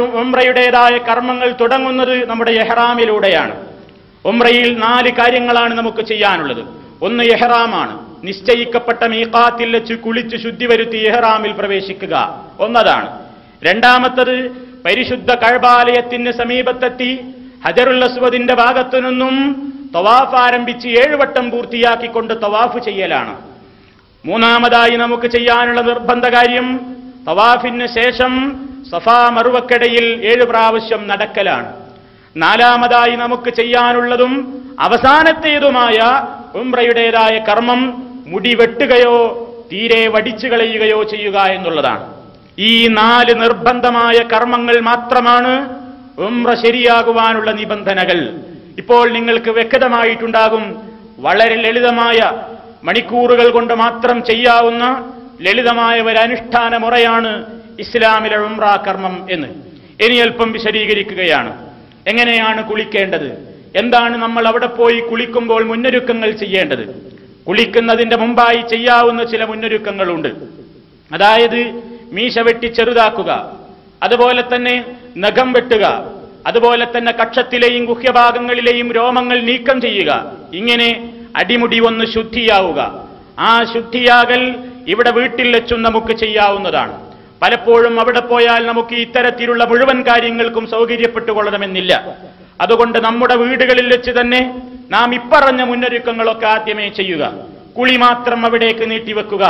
ഉംറയുടേതായ കർമ്മങ്ങൾ തുടങ്ങുന്നത് നമ്മുടെ ഇഹ്റാമിലൂടെയാണ്. ഉംറയിൽ 4 കാര്യങ്ങളാണ് നമുക്ക് ചെയ്യാനുള്ളത്. ഒന്ന് ഇഹ്റാമാണ്, നിശ്ചയിക്കപ്പെട്ട മീഖാത്തിൽ വെച്ച് കുളിച്ച് ശുദ്ധി വരുത്തി ഇഹ്റാമിൽ പ്രവേശിക്കുക ഒന്നതാണ്. രണ്ടാമത്തത് പരിശുദ്ധ കഅബാലയത്തിന് സമീപത്തെത്തി ഹജറുൽ അസ്വദിന്റെ ഭാഗത്തു നിന്നും തവാഫ് ആരംഭിച്ച് 7 വട്ടം പൂർത്തിയാക്കിക്കൊണ്ട് തവാഫ് ചെയ്യലാണ്. മൂന്നാമതായി നമുക്ക് ചെയ്യാനുള്ള നിർബന്ധ കാര്യം തവാഫിന് ശേഷം സഫാ മർവക്കിടയിൽ 7 പ്രാവശ്യം നടക്കലാണ്. നാലാമതായി നമുക്ക് ചെയ്യാനുള്ളതും അവസാനത്തേതുമായ ഉംറയുടേതായ കർമ്മം മുടി വെട്ടുകയോ തീരെ വടിച്ചു കളയുകയോ ചെയ്യുക എന്നുള്ളതാണ്. ഈ 4 നിർബന്ധമായ കർമ്മങ്ങൾ മാത്രമാണ് ഉംറ ശരിയാകുവാനുള്ള നിബന്ധനകൾ. ഇപ്പോൾ നിങ്ങൾക്ക് വ്യക്തമായിട്ടുണ്ടാകും, വളരെ ലളിതമായ മണിക്കൂറുകൾ കൊണ്ട് മാത്രം ചെയ്യാവുന്ന ലളിതമായ ഒരു അനുഷ്ഠാന മുറയാണ് ഇസ്ലാമിലെ ഉംറ കർമ്മം എന്ന്. ഇനി അല്പം വിശദീകരിക്കുകയാണ്. എങ്ങനെയാണ് കുളിക്കേണ്ടത്, എന്താണ് നമ്മൾ അവിടെ പോയി കുളിക്കുമ്പോൾ മുന്നൊരുക്കങ്ങൾ ചെയ്യേണ്ടത്? കുളിക്കുന്നതിന്റെ മുമ്പായി ചെയ്യാവുന്ന ചില മുന്നൊരുക്കങ്ങളുണ്ട്. അതായത് മീശ വെട്ടി ചെറുതാക്കുക, അതുപോലെ തന്നെ നഖം വെട്ടുക, അതുപോലെ തന്നെ കക്ഷത്തിലെയും ഗുഹ്യഭാഗങ്ങളിലെയും രോമങ്ങൾ നീക്കം ചെയ്യുക. ഇങ്ങനെ അടിമുടി ഒന്ന് ശുദ്ധിയാവുക. ആ ശുദ്ധിയാകൽ ഇവിടെ വീട്ടിൽ വെച്ചും നമുക്ക് ചെയ്യാവുന്നതാണ്. പലപ്പോഴും അവിടെ പോയാൽ നമുക്ക് ഇത്തരത്തിലുള്ള മുഴുവൻ കാര്യങ്ങൾക്കും സൗകര്യപ്പെട്ടുകൊള്ളണമെന്നില്ല. അതുകൊണ്ട് നമ്മുടെ വീടുകളിൽ വെച്ച് തന്നെ നാം ഇപ്പറഞ്ഞ മുന്നൊരുക്കങ്ങളൊക്കെ ആദ്യമേ ചെയ്യുക. കുളി മാത്രം അവിടേക്ക് നീട്ടിവെക്കുക.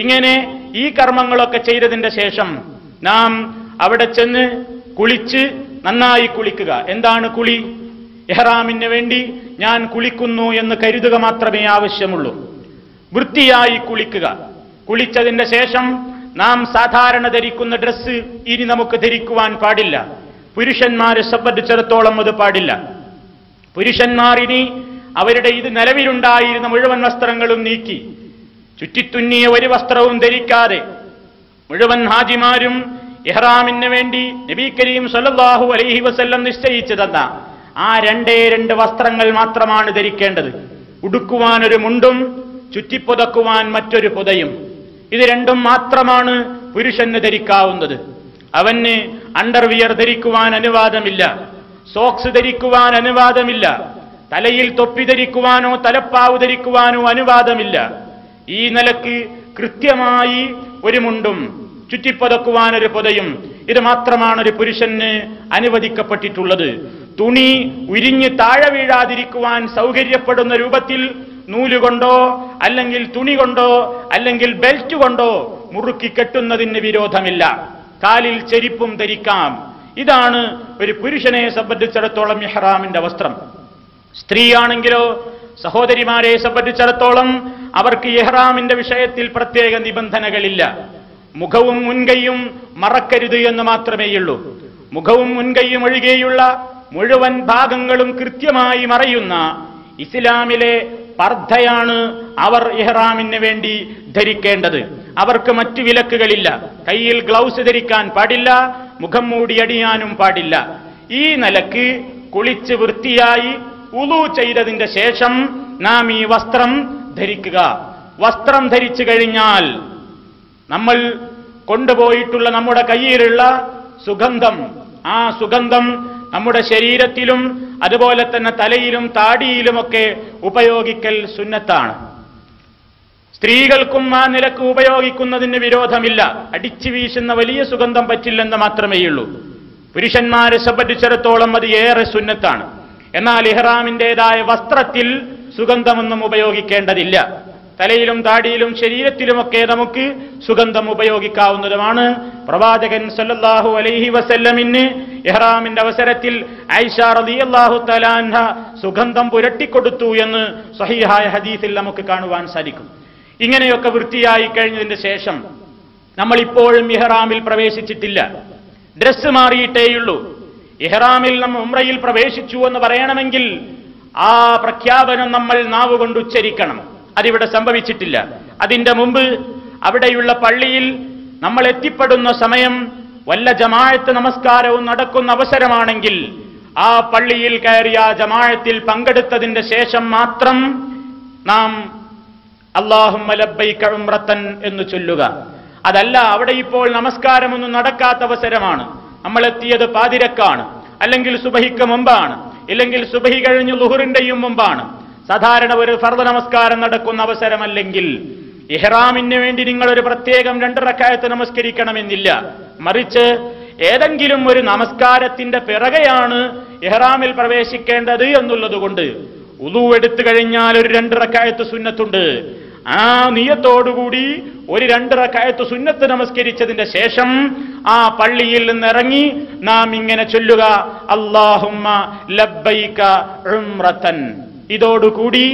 ഇങ്ങനെ ഈ കർമ്മങ്ങളൊക്കെ ചെയ്തതിന്റെ ശേഷം നാം അവിടെ ചെന്ന് കുളിച്ച് നന്നായി കുളിക്കുക. എന്താണ് കുളി? ഇഹ്റാമിന് വേണ്ടി ഞാൻ കുളിക്കുന്നു എന്ന് കരുതുക മാത്രമേ ആവശ്യമുള്ളൂ. വൃത്തിയായി കുളിക്കുക. കുളിച്ചതിന്റെ ശേഷം നാം സാധാരണ ധരിക്കുന്ന ഡ്രസ്സ് ഇനി നമുക്ക് ധരിക്കുവാൻ പാടില്ല. പുരുഷന്മാരെ സംബന്ധിച്ചിടത്തോളം അത് പാടില്ല. പുരുഷന്മാർ ഇനി അവരുടെ ഇത് നിലവിലുണ്ടായിരുന്ന മുഴുവൻ വസ്ത്രങ്ങളും നീക്കി ചുറ്റിത്തുന്നിയ ഒരു വസ്ത്രവും ധരിക്കാതെ മുഴുവൻ ഹാജിമാരും ഇഹ്റാമിന് വേണ്ടി നബി കരീം സല്ലല്ലാഹു അലൈഹി വസല്ലം നിശ്ചയിച്ചു തന്ന ആ 2 വസ്ത്രങ്ങൾ മാത്രമാണ് ധരിക്കേണ്ടത്. ഉടുക്കുവാൻ ഒരു മുണ്ടും ചുറ്റിപ്പുതക്കുവാൻ മറ്റൊരു പുതയും. ഇത് 2 മാത്രമാണ് പുരുഷന് ധരിക്കാവുന്നത്. അവന് അണ്ടർവിയർ ധരിക്കുവാൻ അനുവാദമില്ല, സോക്സ് ധരിക്കുവാൻ അനുവാദമില്ല, തലയിൽ തൊപ്പി ധരിക്കുവാനോ തലപ്പാവ് ധരിക്കുവാനോ അനുവാദമില്ല. ഈ നിലക്ക് കൃത്യമായി ഒരു മുണ്ടും ചുറ്റിപ്പതക്കുവാൻ ഒരു പുതയും, ഇത് മാത്രമാണ് ഒരു പുരുഷന് അനുവദിക്കപ്പെട്ടിട്ടുള്ളത്. തുണി ഉരിഞ്ഞ് താഴെ വീഴാതിരിക്കുവാൻ സൗകര്യപ്പെടുന്ന രൂപത്തിൽ നൂലുകൊണ്ടോ അല്ലെങ്കിൽ തുണി കൊണ്ടോ അല്ലെങ്കിൽ ബെൽറ്റ് കൊണ്ടോ മുറുക്കി കെട്ടുന്നതിന് വിരോധമില്ല. കാലിൽ ചെരിപ്പും ധരിക്കാം. ഇതാണ് ഒരു പുരുഷനെ സംബന്ധിച്ചിടത്തോളം ഇഹ്റാമിന്റെ വസ്ത്രം. സ്ത്രീയാണെങ്കിലോ സഹോദരിമാരെ സംബന്ധിച്ചിടത്തോളം അവർക്ക് ഇഹ്റാമിന്റെ വിഷയത്തിൽ പ്രത്യേക നിബന്ധനകളില്ല. മുഖവും മുൻകൈയും മറക്കരുത് എന്ന് മാത്രമേയുള്ളൂ. മുഖവും മുൻകൈയും ഒഴികെയുള്ള മുഴുവൻ ഭാഗങ്ങളും കൃത്യമായി മറയുന്ന ഇസ്ലാമിലെ പർദ്ദയാണ് അവർ ഇഹ്റാമിന് വേണ്ടി ധരിക്കേണ്ടത്. അവർക്ക് മറ്റു വിലക്കുകളില്ല. കയ്യിൽ ഗ്ലൗസ് ധരിക്കാൻ പാടില്ല, മുഖം മൂടി അണിയാനും പാടില്ല. ഈ നിലക്ക് കുളിച്ച് വൃത്തിയായി ഉളു ചെയ്തതിന്റെ ശേഷം നാം ഈ വസ്ത്രം ധരിക്കുക. വസ്ത്രം ധരിച്ചു കഴിഞ്ഞാൽ നമ്മൾ കൊണ്ടുപോയിട്ടുള്ള നമ്മുടെ കയ്യിലുള്ള സുഗന്ധം, ആ സുഗന്ധം നമ്മുടെ ശരീരത്തിലും അതുപോലെ തന്നെ തലയിലും താടിയിലുമൊക്കെ ഉപയോഗിക്കൽ സുന്നത്താണ്. സ്ത്രീകൾക്കും ആ നിലക്ക് ഉപയോഗിക്കുന്നതിന് വിരോധമില്ല. അടിച്ചു വീശുന്ന വലിയ സുഗന്ധം പറ്റില്ലെന്ന് മാത്രമേയുള്ളൂ. പുരുഷന്മാരെ സംബന്ധിച്ചിടത്തോളം അത് ഏറെ സുന്നത്താണ്. എന്നാൽ ഇഹ്റാമിൻ്റെതായ വസ്ത്രത്തിൽ സുഗന്ധമൊന്നും ഉപയോഗിക്കേണ്ടതില്ല. തലയിലും താടിയിലും ശരീരത്തിലുമൊക്കെ നമുക്ക് സുഗന്ധം ഉപയോഗിക്കാവുന്നതുമാണ്. പ്രവാചകൻ സല്ലല്ലാഹു അലൈഹി വസല്ലമിന് ഇഹ്റാമിന്റെ അവസരത്തിൽ ആയിഷ റളിയല്ലാഹു തആല അൻഹ സുഗന്ധം പുരട്ടിക്കൊടുത്തു എന്ന് സ്വഹീഹായ ഹദീസിൽ നമുക്ക് കാണുവാൻ സാധിക്കും. ഇങ്ങനെയൊക്കെ വൃത്തിയായി കഴിഞ്ഞതിന് ശേഷം നമ്മൾ ഇപ്പോഴും ഇഹ്റാമിൽ പ്രവേശിച്ചിട്ടില്ല, ഡ്രസ്സ് മാറിയിട്ടേയുള്ളൂ. ഇഹ്റാമിൽ നമ്മൾ ഉംറയിൽ പ്രവേശിച്ചു എന്ന് പറയണമെങ്കിൽ ആ പ്രഖ്യാപനം നമ്മൾ നാവുകൊണ്ട് ഉച്ചരിക്കണം. അതിവിടെ സംഭവിച്ചിട്ടില്ല. അതിന്റെ മുമ്പ് അവിടെയുള്ള പള്ളിയിൽ നമ്മൾ എത്തിപ്പെടുന്ന സമയം വല്ല ജമാഅത്ത് നമസ്കാരവും നടക്കുന്ന അവസരമാണെങ്കിൽ ആ പള്ളിയിൽ കയറി ആ ജമാഅത്തിൽ പങ്കെടുത്തതിന്റെ ശേഷം മാത്രം നാം അല്ലാഹുമ്മ ലബ്ബൈക ഉംറത്തൻ എന്ന് ചൊല്ലുക. അതല്ല അവിടെ ഇപ്പോൾ നമസ്കാരമൊന്നും നടക്കാത്ത അവസരമാണ്, നമ്മൾ എത്തിയത് പാതിരക്കാണ്, അല്ലെങ്കിൽ സുബഹിക്ക് മുമ്പാണ്, ഇല്ലെങ്കിൽ സുബഹി കഴിഞ്ഞ് ളുഹറിന്റെയും മുമ്പാണ്, സാധാരണ ഒരു ഫർദ് നമസ്കാരം നടക്കുന്ന അവസരമല്ലെങ്കിൽ ഇഹ്റാമിന് വേണ്ടി നിങ്ങൾ ഒരു പ്രത്യേകം 2 റക്അത്ത് നമസ്കരിക്കണമെന്നില്ല. മറിച്ച് ഏതെങ്കിലും ഒരു നമസ്കാരത്തിന്റെ പിറകെയാണ് ഇഹ്റാമിൽ പ്രവേശിക്കേണ്ടത് എന്നുള്ളതുകൊണ്ട് ഉളൂ എടുത്തു കഴിഞ്ഞാൽ ഒരു 2 റക്അത്ത് സുന്നത്തുണ്ട്. ആ നിയത്തോടുകൂടി ഒരു 2 റക്അത്ത് സുന്നത്ത് നമസ്കരിച്ചതിന്റെ ശേഷം ആ പള്ളിയിൽ നിന്നിറങ്ങി നാം ഇങ്ങനെ ചൊല്ലുക, അല്ലാഹുമ്മ ലബ്ബൈക ഉംറതൻ. ഇതോടുകൂടി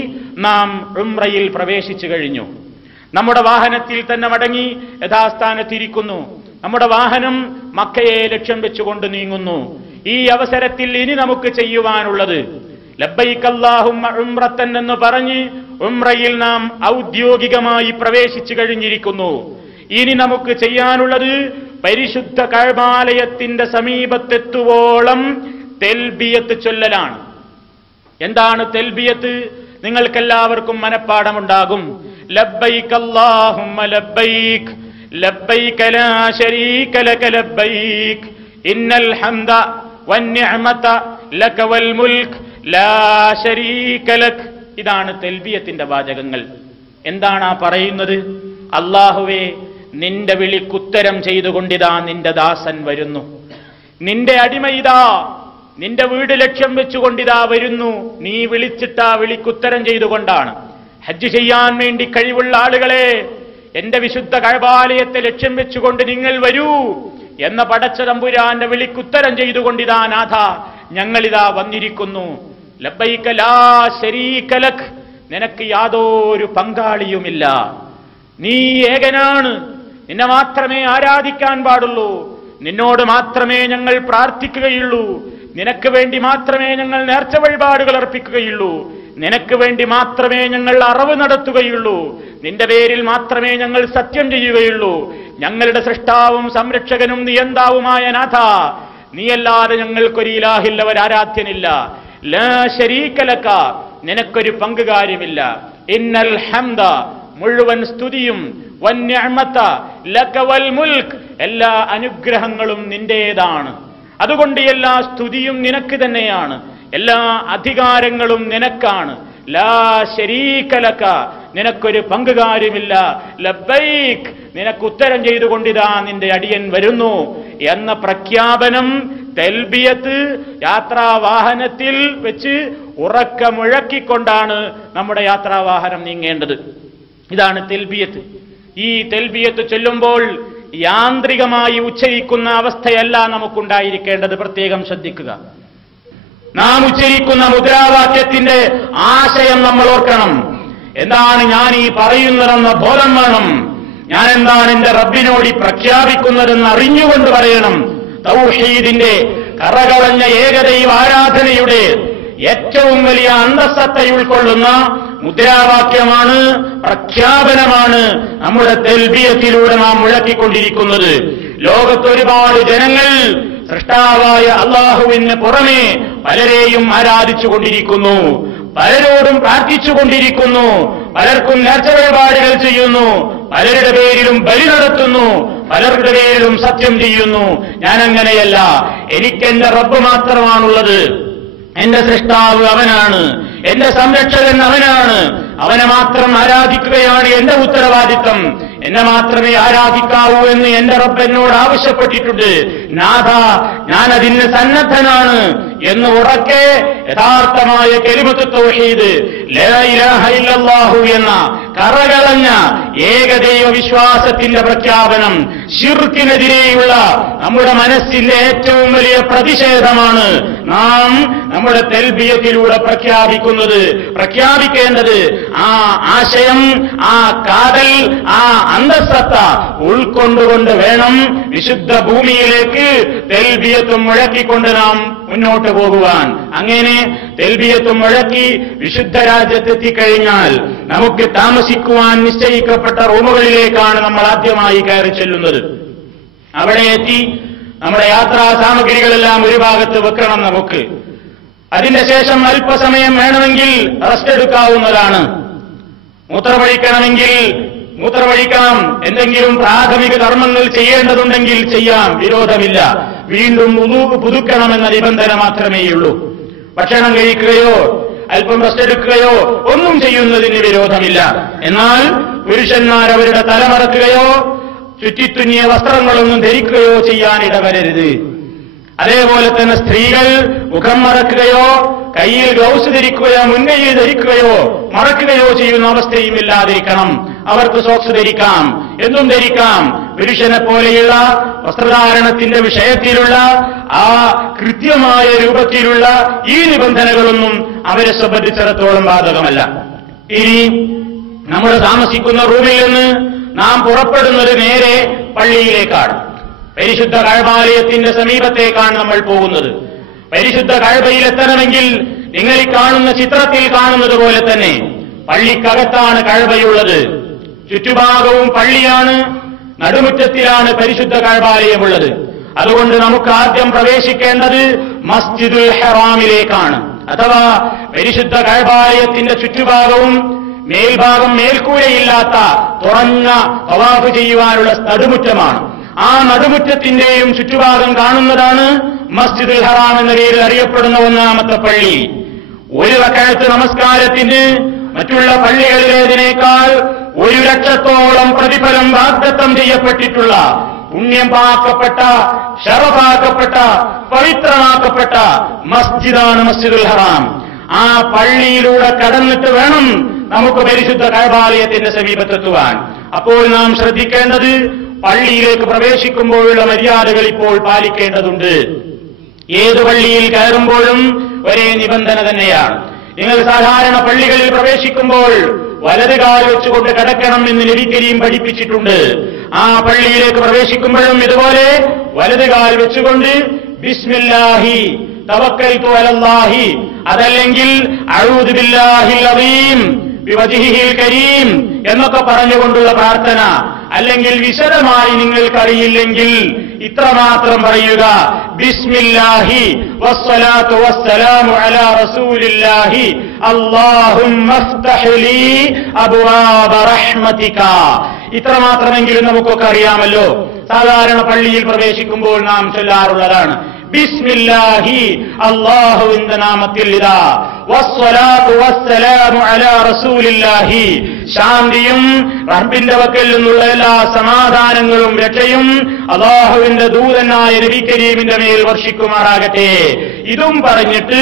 നാം ഉംറയിൽ പ്രവേശിച്ചു കഴിഞ്ഞു. നമ്മുടെ വാഹനത്തിൽ തന്നെ മടങ്ങി യഥാസ്ഥാനത്തിരിക്കുന്നു. നമ്മുടെ വാഹനം മക്കയെ ലക്ഷ്യം വെച്ചുകൊണ്ട് നീങ്ങുന്നു. ഈ അവസരത്തിൽ ഇനി നമുക്ക് ചെയ്യുവാനുള്ളത് ലബ്ബൈക അല്ലാഹുമ്മ ഉംറതൻ എന്ന് പറഞ്ഞ് ഉംറയിൽ നാം ഔദ്യോഗികമായി പ്രവേശിച്ചു കഴിഞ്ഞിരിക്കുന്നു. ഇനി നമുക്ക് ചെയ്യാനുള്ളത് പരിശുദ്ധ കഅബാലയത്തിന്റെ സമീപത്തെത്തുവോളം തെൽബിയത്ത് ചൊല്ലലാണ്. എന്താണ് തെൽബിയത്ത്? നിങ്ങൾക്കെല്ലാവർക്കും മനപ്പാഠമുണ്ടാകും. ലബ്ബൈക അല്ലാഹുമ്മ ലബ്ബൈക ലബ്ബൈക ലാ ശരീക ലക ലബ്ബൈക ഇന്നൽ ഹംദ വന്നിഅമത ലക വൽ മുൽക്ക് ലാ ശരീക ലക. ഇതാണ് തെൽബിയത്തിന്റെ വാചകങ്ങൾ. എന്താണ് ആ പറയുന്നത്? അല്ലാഹുവേ, നിന്റെ വിളിക്കുത്തരം ചെയ്തുകൊണ്ടിതാ നിന്റെ ദാസൻ വരുന്നു. നിന്റെ അടിമയിതാ നിന്റെ വീട് ലക്ഷ്യം വെച്ചുകൊണ്ടിതാ വരുന്നു. നീ വിളിച്ചിട്ടാ വിളിക്കുത്തരം ചെയ്തുകൊണ്ടാണ്. ഹജ്ജ് ചെയ്യാൻ വേണ്ടി കഴിവുള്ള ആളുകളെ, എന്റെ വിശുദ്ധ കഅബാലയത്തെ ലക്ഷ്യം വെച്ചുകൊണ്ട് നിങ്ങൾ വരൂ എന്ന പടച്ച തമ്പുരാന്റെ വിളിക്കുത്തരം ചെയ്തുകൊണ്ടിതാ നാഥ ഞങ്ങളിതാ വന്നിരിക്കുന്നു. ലബ്ബൈക ലാ ശരീക ലക്, നിനക്ക് യാതൊരു പങ്കാളിയുമില്ല. നീ ഏകനാണ്. നിന്നെ മാത്രമേ ആരാധിക്കാൻ പാടുള്ളൂ. നിന്നോട് മാത്രമേ ഞങ്ങൾ പ്രാർത്ഥിക്കുകയുള്ളൂ. നിനക്ക് വേണ്ടി മാത്രമേ ഞങ്ങൾ നേർച്ച വഴിപാടുകൾ അർപ്പിക്കുകയുള്ളൂ. നിനക്ക് വേണ്ടി മാത്രമേ ഞങ്ങൾ അറവ് നടത്തുകയുള്ളൂ. നിന്റെ പേരിൽ മാത്രമേ ഞങ്ങൾ സത്യം ചെയ്യുകയുള്ളൂ. ഞങ്ങളുടെ സൃഷ്ടാവും സംരക്ഷകനും നിയന്താവുമായ നാഥ, നീയല്ലാതെ ഞങ്ങൾക്കൊരു ഇലാഹില്ല, ഒരാരാധ്യനില്ല. ലാ ശരീക ലക, നിനക്കൊരു പങ്കുകാര്യമില്ല. ഇന്നൽ ഹംദ, മുഴുവൻ സ്തുതിയും, വന്നിഅമത ലക വൽ മുൽക്ക്, എല്ലാ അനുഗ്രഹങ്ങളും നിന്റേതാണ്. അതുകൊണ്ട് എല്ലാ സ്തുതിയും നിനക്ക് തന്നെയാണ്, എല്ലാ അധികാരങ്ങളും നിനക്കാണ്. ലാ ശരീക ലക, നിനക്കൊരു പങ്കുകാര്യമില്ല. ലബ്ബൈക്, നിനക്ക് ഉത്തരം ചെയ്തുകൊണ്ടിതാ നിന്റെ അടിയൻ വരുന്നു എന്ന പ്രഖ്യാപനം തെൽബിയത്ത് യാത്രാവാഹനത്തിൽ വെച്ച് ഉറക്ക മുഴക്കിക്കൊണ്ടാണ് നമ്മുടെ യാത്രാവാഹനം നീങ്ങേണ്ടത്. ഇതാണ് തെൽബിയത്ത്. ഈ തെൽബിയത്ത് ചൊല്ലുമ്പോൾ യാന്ത്രികമായി ഉച്ചരിക്കുന്ന അവസ്ഥയല്ല നമുക്കുണ്ടായിരിക്കേണ്ടത്. പ്രത്യേകം ശ്രദ്ധിക്കുക. നാം ഉച്ചരിക്കുന്ന മുദ്രാവാക്യത്തിന്റെ ആശയം നമ്മൾ ഓർക്കണം. എന്താണ് ഞാൻ ഈ പറയുന്നതെന്ന ബോധം വേണം. ഞാൻ എന്താണ് എന്റെ റബ്ബിനോട് പ്രഖ്യാപിക്കുന്നതെന്ന് അറിഞ്ഞുകൊണ്ട് പറയണം. തൗഹീദിന്റെ കറകളഞ്ഞ ഏകദൈവ ആരാധനയുടെ ഏറ്റവും വലിയ അന്തസ്സത്തെ ഉൾക്കൊള്ളുന്ന മുദ്രാവാക്യമാണ്, പ്രഖ്യാപനമാണ് നമ്മുടെ തെൽബിയത്തിലൂടെ നാം മുഴക്കിക്കൊണ്ടിരിക്കുന്നത്. ലോകത്തൊരുപാട് ജനങ്ങൾ സൃഷ്ടാവായ അല്ലാഹുവിന് പുറമെ പലരെയും ആരാധിച്ചുകൊണ്ടിരിക്കുന്നു, പലരോടും പ്രാർത്ഥിച്ചുകൊണ്ടിരിക്കുന്നു, പലർക്കും നേർച്ച വഴിപാടുകൾ ചെയ്യുന്നു, പലരുടെ പേരിലും ബലി നടത്തുന്നു, പലരുടെ പേരിലും സത്യം ചെയ്യുന്നു. ഞാൻ അങ്ങനെയല്ല. എനിക്കെന്റെ റബ്ബ് മാത്രമാണുള്ളത്. എന്റെ സൃഷ്ടാവ് അവനാണ്, എന്റെ സംരക്ഷകൻ അവനാണ്. അവനെ മാത്രം ആരാധിക്കുകയാണ് എന്റെ ഉത്തരവാദിത്തം. എന്നെ മാത്രമേ ആരാധിക്കാവൂ എന്ന് എന്റെ റബ്ബ് എന്നോട് ആവശ്യപ്പെട്ടിട്ടുണ്ട്. നാഥ, ഞാനതിന് സന്നദ്ധനാണ് എന്ന് ഉറക്കെ യഥാർത്ഥമായ കലിമത്ത് തൗഹീദ്, ലാ ഇലാഹ ഇല്ലല്ലാഹു എന്ന കറകളഞ്ഞ ഏകദൈവ വിശ്വാസത്തിന്റെ പ്രഖ്യാപനം, ശിർക്കിനെതിരെയുള്ള നമ്മുടെ മനസ്സിന്റെ ഏറ്റവും വലിയ പ്രതിഷേധമാണ് നാം നമ്മുടെ തെൽബിയത്തിലൂടെ പ്രഖ്യാപിക്കേണ്ടത്. ആ ആശയം, ആ കാതൽ, ആ അന്തസ്സത്ത ഉൾക്കൊണ്ടുകൊണ്ട് വേണം വിശുദ്ധ ഭൂമിയിലേക്ക് തെൽബിയത്തും മുഴക്കിക്കൊണ്ട് നാം മുന്നോട്ട് പോകുവാൻ. അങ്ങനെ തെൽബിയത്തും മുഴക്കി വിശുദ്ധ രാജ്യത്തെത്തിക്കഴിഞ്ഞാൽ നമുക്ക് താമസിക്കുവാൻ നിശ്ചയിക്കപ്പെട്ട റൂമുകളിലേക്കാണ് നമ്മൾ ആദ്യമായി കയറി ചെല്ലുന്നത്. അവിടെ എത്തി നമ്മുടെ യാത്രാ സാമഗ്രികളെല്ലാം ഒരു ഭാഗത്ത് വെക്കണം. നമുക്ക് അതിന്റെ ശേഷം അല്പസമയം വേണമെങ്കിൽ റെസ്റ്റ് എടുക്കാവുന്നതാണ്. മൂത്രമൊഴിക്കണമെങ്കിൽ മൂത്രമൊഴിക്കാം, എന്തെങ്കിലും പ്രാഥമിക കർമ്മങ്ങൾ ചെയ്യേണ്ടതുണ്ടെങ്കിൽ ചെയ്യാം, വിരോധമില്ല. വീണ്ടും വുളൂ പുതുക്കണമെന്ന നിബന്ധന മാത്രമേയുള്ളൂ. ഭക്ഷണം കഴിക്കുകയോ അല്പം റെസ്റ്റ് എടുക്കുകയോ ഒന്നും ചെയ്യുന്നതിന് വിരോധമില്ല. എന്നാൽ പുരുഷന്മാർ അവരുടെ തലമറക്കുകയോ ചുറ്റിത്തുന്നിയ വസ്ത്രങ്ങളൊന്നും ധരിക്കുകയോ ചെയ്യാൻ ഇടവരരുത്. അതേപോലെ തന്നെ സ്ത്രീകൾ മുഖം മറക്കുകയോ കയ്യിൽ ഗ്ലൗസ് ധരിക്കുകയോ മുൻകൈയിൽ ധരിക്കുകയോ മറക്കുകയോ ചെയ്യുന്ന അവസ്ഥയും ഇല്ലാതിരിക്കണം. അവർക്ക് സോക്സ് ധരിക്കാം, എന്തും ധരിക്കാം. പുരുഷനെ പോലെയുള്ള വസ്ത്രധാരണത്തിന്റെ വിഷയത്തിലുള്ള ആ കൃത്യമായ രൂപത്തിലുള്ള ഈ നിബന്ധനകളൊന്നും അവരെ സംബന്ധിച്ചിടത്തോളം ബാധകമല്ല. ഇനി നമ്മൾ താമസിക്കുന്ന റൂമിൽ നിന്ന് നാം പുറപ്പെടുന്നത് നേരെ പള്ളിയിലേക്കാണ്. പരിശുദ്ധ കഅബാലയത്തിന്റെ സമീപത്തേക്കാണ് നമ്മൾ പോകുന്നത്. പരിശുദ്ധ കഅബയിലെത്തണമെങ്കിൽ നിങ്ങൾ ഈ കാണുന്ന ചിത്രത്തിൽ കാണുന്നത് പോലെ തന്നെ പള്ളിക്കകത്താണ് കഅബയുള്ളത്. ചുറ്റുഭാഗവും പള്ളിയാണ്, നടുമുറ്റത്തിലാണ് പരിശുദ്ധ കഅബാലയമുള്ളത്. അതുകൊണ്ട് നമുക്ക് ആദ്യം പ്രവേശിക്കേണ്ടത് മസ്ജിദുൽ ഹറാമിലേക്കാണ്. അഥവാ പരിശുദ്ധ കഅബാലയത്തിന്റെ ചുറ്റുഭാഗവും മേൽഭാഗം മേൽക്കൂരയില്ലാത്ത തുറന്ന തവാഫ് ചെയ്യുവാനുള്ള നടുമുറ്റമാണ്. ആ നടുമുറ്റത്തിന്റെയും ചുറ്റുഭാഗം കാണുന്നതാണ് മസ്ജിദുൽ ഹറാം എന്ന പേരിൽ അറിയപ്പെടുന്ന ഒന്നാമത്തെ പള്ളി. ഒരു റക്അത്ത് നമസ്കാരത്തിന് മറ്റുള്ള പള്ളികളിലേതിനേക്കാൾ 1,00,000 പ്രതിഫലം വാഗ്ദത്തം ചെയ്യപ്പെട്ടിട്ടുള്ള പുണ്യം പാക്കപ്പെട്ട ശറഫാക്കപ്പെട്ട പവിത്രമാക്കപ്പെട്ട മസ്ജിദാണ് മസ്ജിദുൽ ഹറാം. ആ പള്ളിയിലൂടെ കടന്നിട്ട് വേണം നമുക്ക് പരിശുദ്ധ കഅബാലയത്തിന്റെ സമീപത്തെത്തുവാൻ. അപ്പോൾ നാം ശ്രദ്ധിക്കേണ്ടത് പള്ളിയിലേക്ക് പ്രവേശിക്കുമ്പോഴുള്ള മര്യാദകൾ ഇപ്പോൾ പാലിക്കേണ്ടതുണ്ട്. ഏത് പള്ളിയിൽ കയറുമ്പോഴും ഒരേ നിബന്ധന തന്നെയാണ്. നിങ്ങൾ സാധാരണ പള്ളികളിൽ പ്രവേശിക്കുമ്പോൾ വലത് കാൽ വെച്ചുകൊണ്ട് കിടക്കണം എന്ന് നബി കരീം പഠിപ്പിച്ചിട്ടുണ്ട്. ആ പള്ളിയിലേക്ക് പ്രവേശിക്കുമ്പോഴും ഇതുപോലെ വലത് കാൽ വെച്ചുകൊണ്ട് ബിസ്മില്ലാഹി തവക്കൽതു അലല്ലാഹി, അതല്ലെങ്കിൽ അഊദു ബില്ലാഹിൽ അദീം ബിവജ്ഹിഹിൽ കരീം എന്നൊക്കെ പറഞ്ഞുകൊണ്ടുള്ള പ്രാർത്ഥന, അല്ലെങ്കിൽ വിശദമായി നിങ്ങൾക്കറിയില്ലെങ്കിൽ ഇത്രമാത്രം പറയുക, ബിസ്മില്ലാഹി വസ്സലാത്തു വസ്സലാമു അലാ റസൂലില്ലാഹി അല്ലാഹുമ്മ ഫ്തഹ് ലീ അബ്വാബ റഹ്മതിക. ഇത്രമാത്രമെങ്കിലും നമുക്കൊക്കെ അറിയാമല്ലോ. സാധാരണ പള്ളിയിൽ പ്രവേശിക്കുമ്പോൾ നാം ചൊല്ലാറുള്ളതാണ്. ബിസ്മില്ലാഹി, അല്ലാഹുവിന്റെ നാമത്തിൽ ഇതാ, വസ്സലാത്തു വസ്സലാമു അലാ റസൂലില്ലാഹി, ശാന്തിയും റബ്ബിന്റെ വക്കൽ നിന്നുള്ള എല്ലാ സമാധാനങ്ങളും രക്ഷയും അല്ലാഹുവിന്റെ ദൂതനായ നബി കരീമിന്റെ മേൽ വർഷിക്കുമാറാകട്ടെ. ഇതും പറഞ്ഞിട്ട്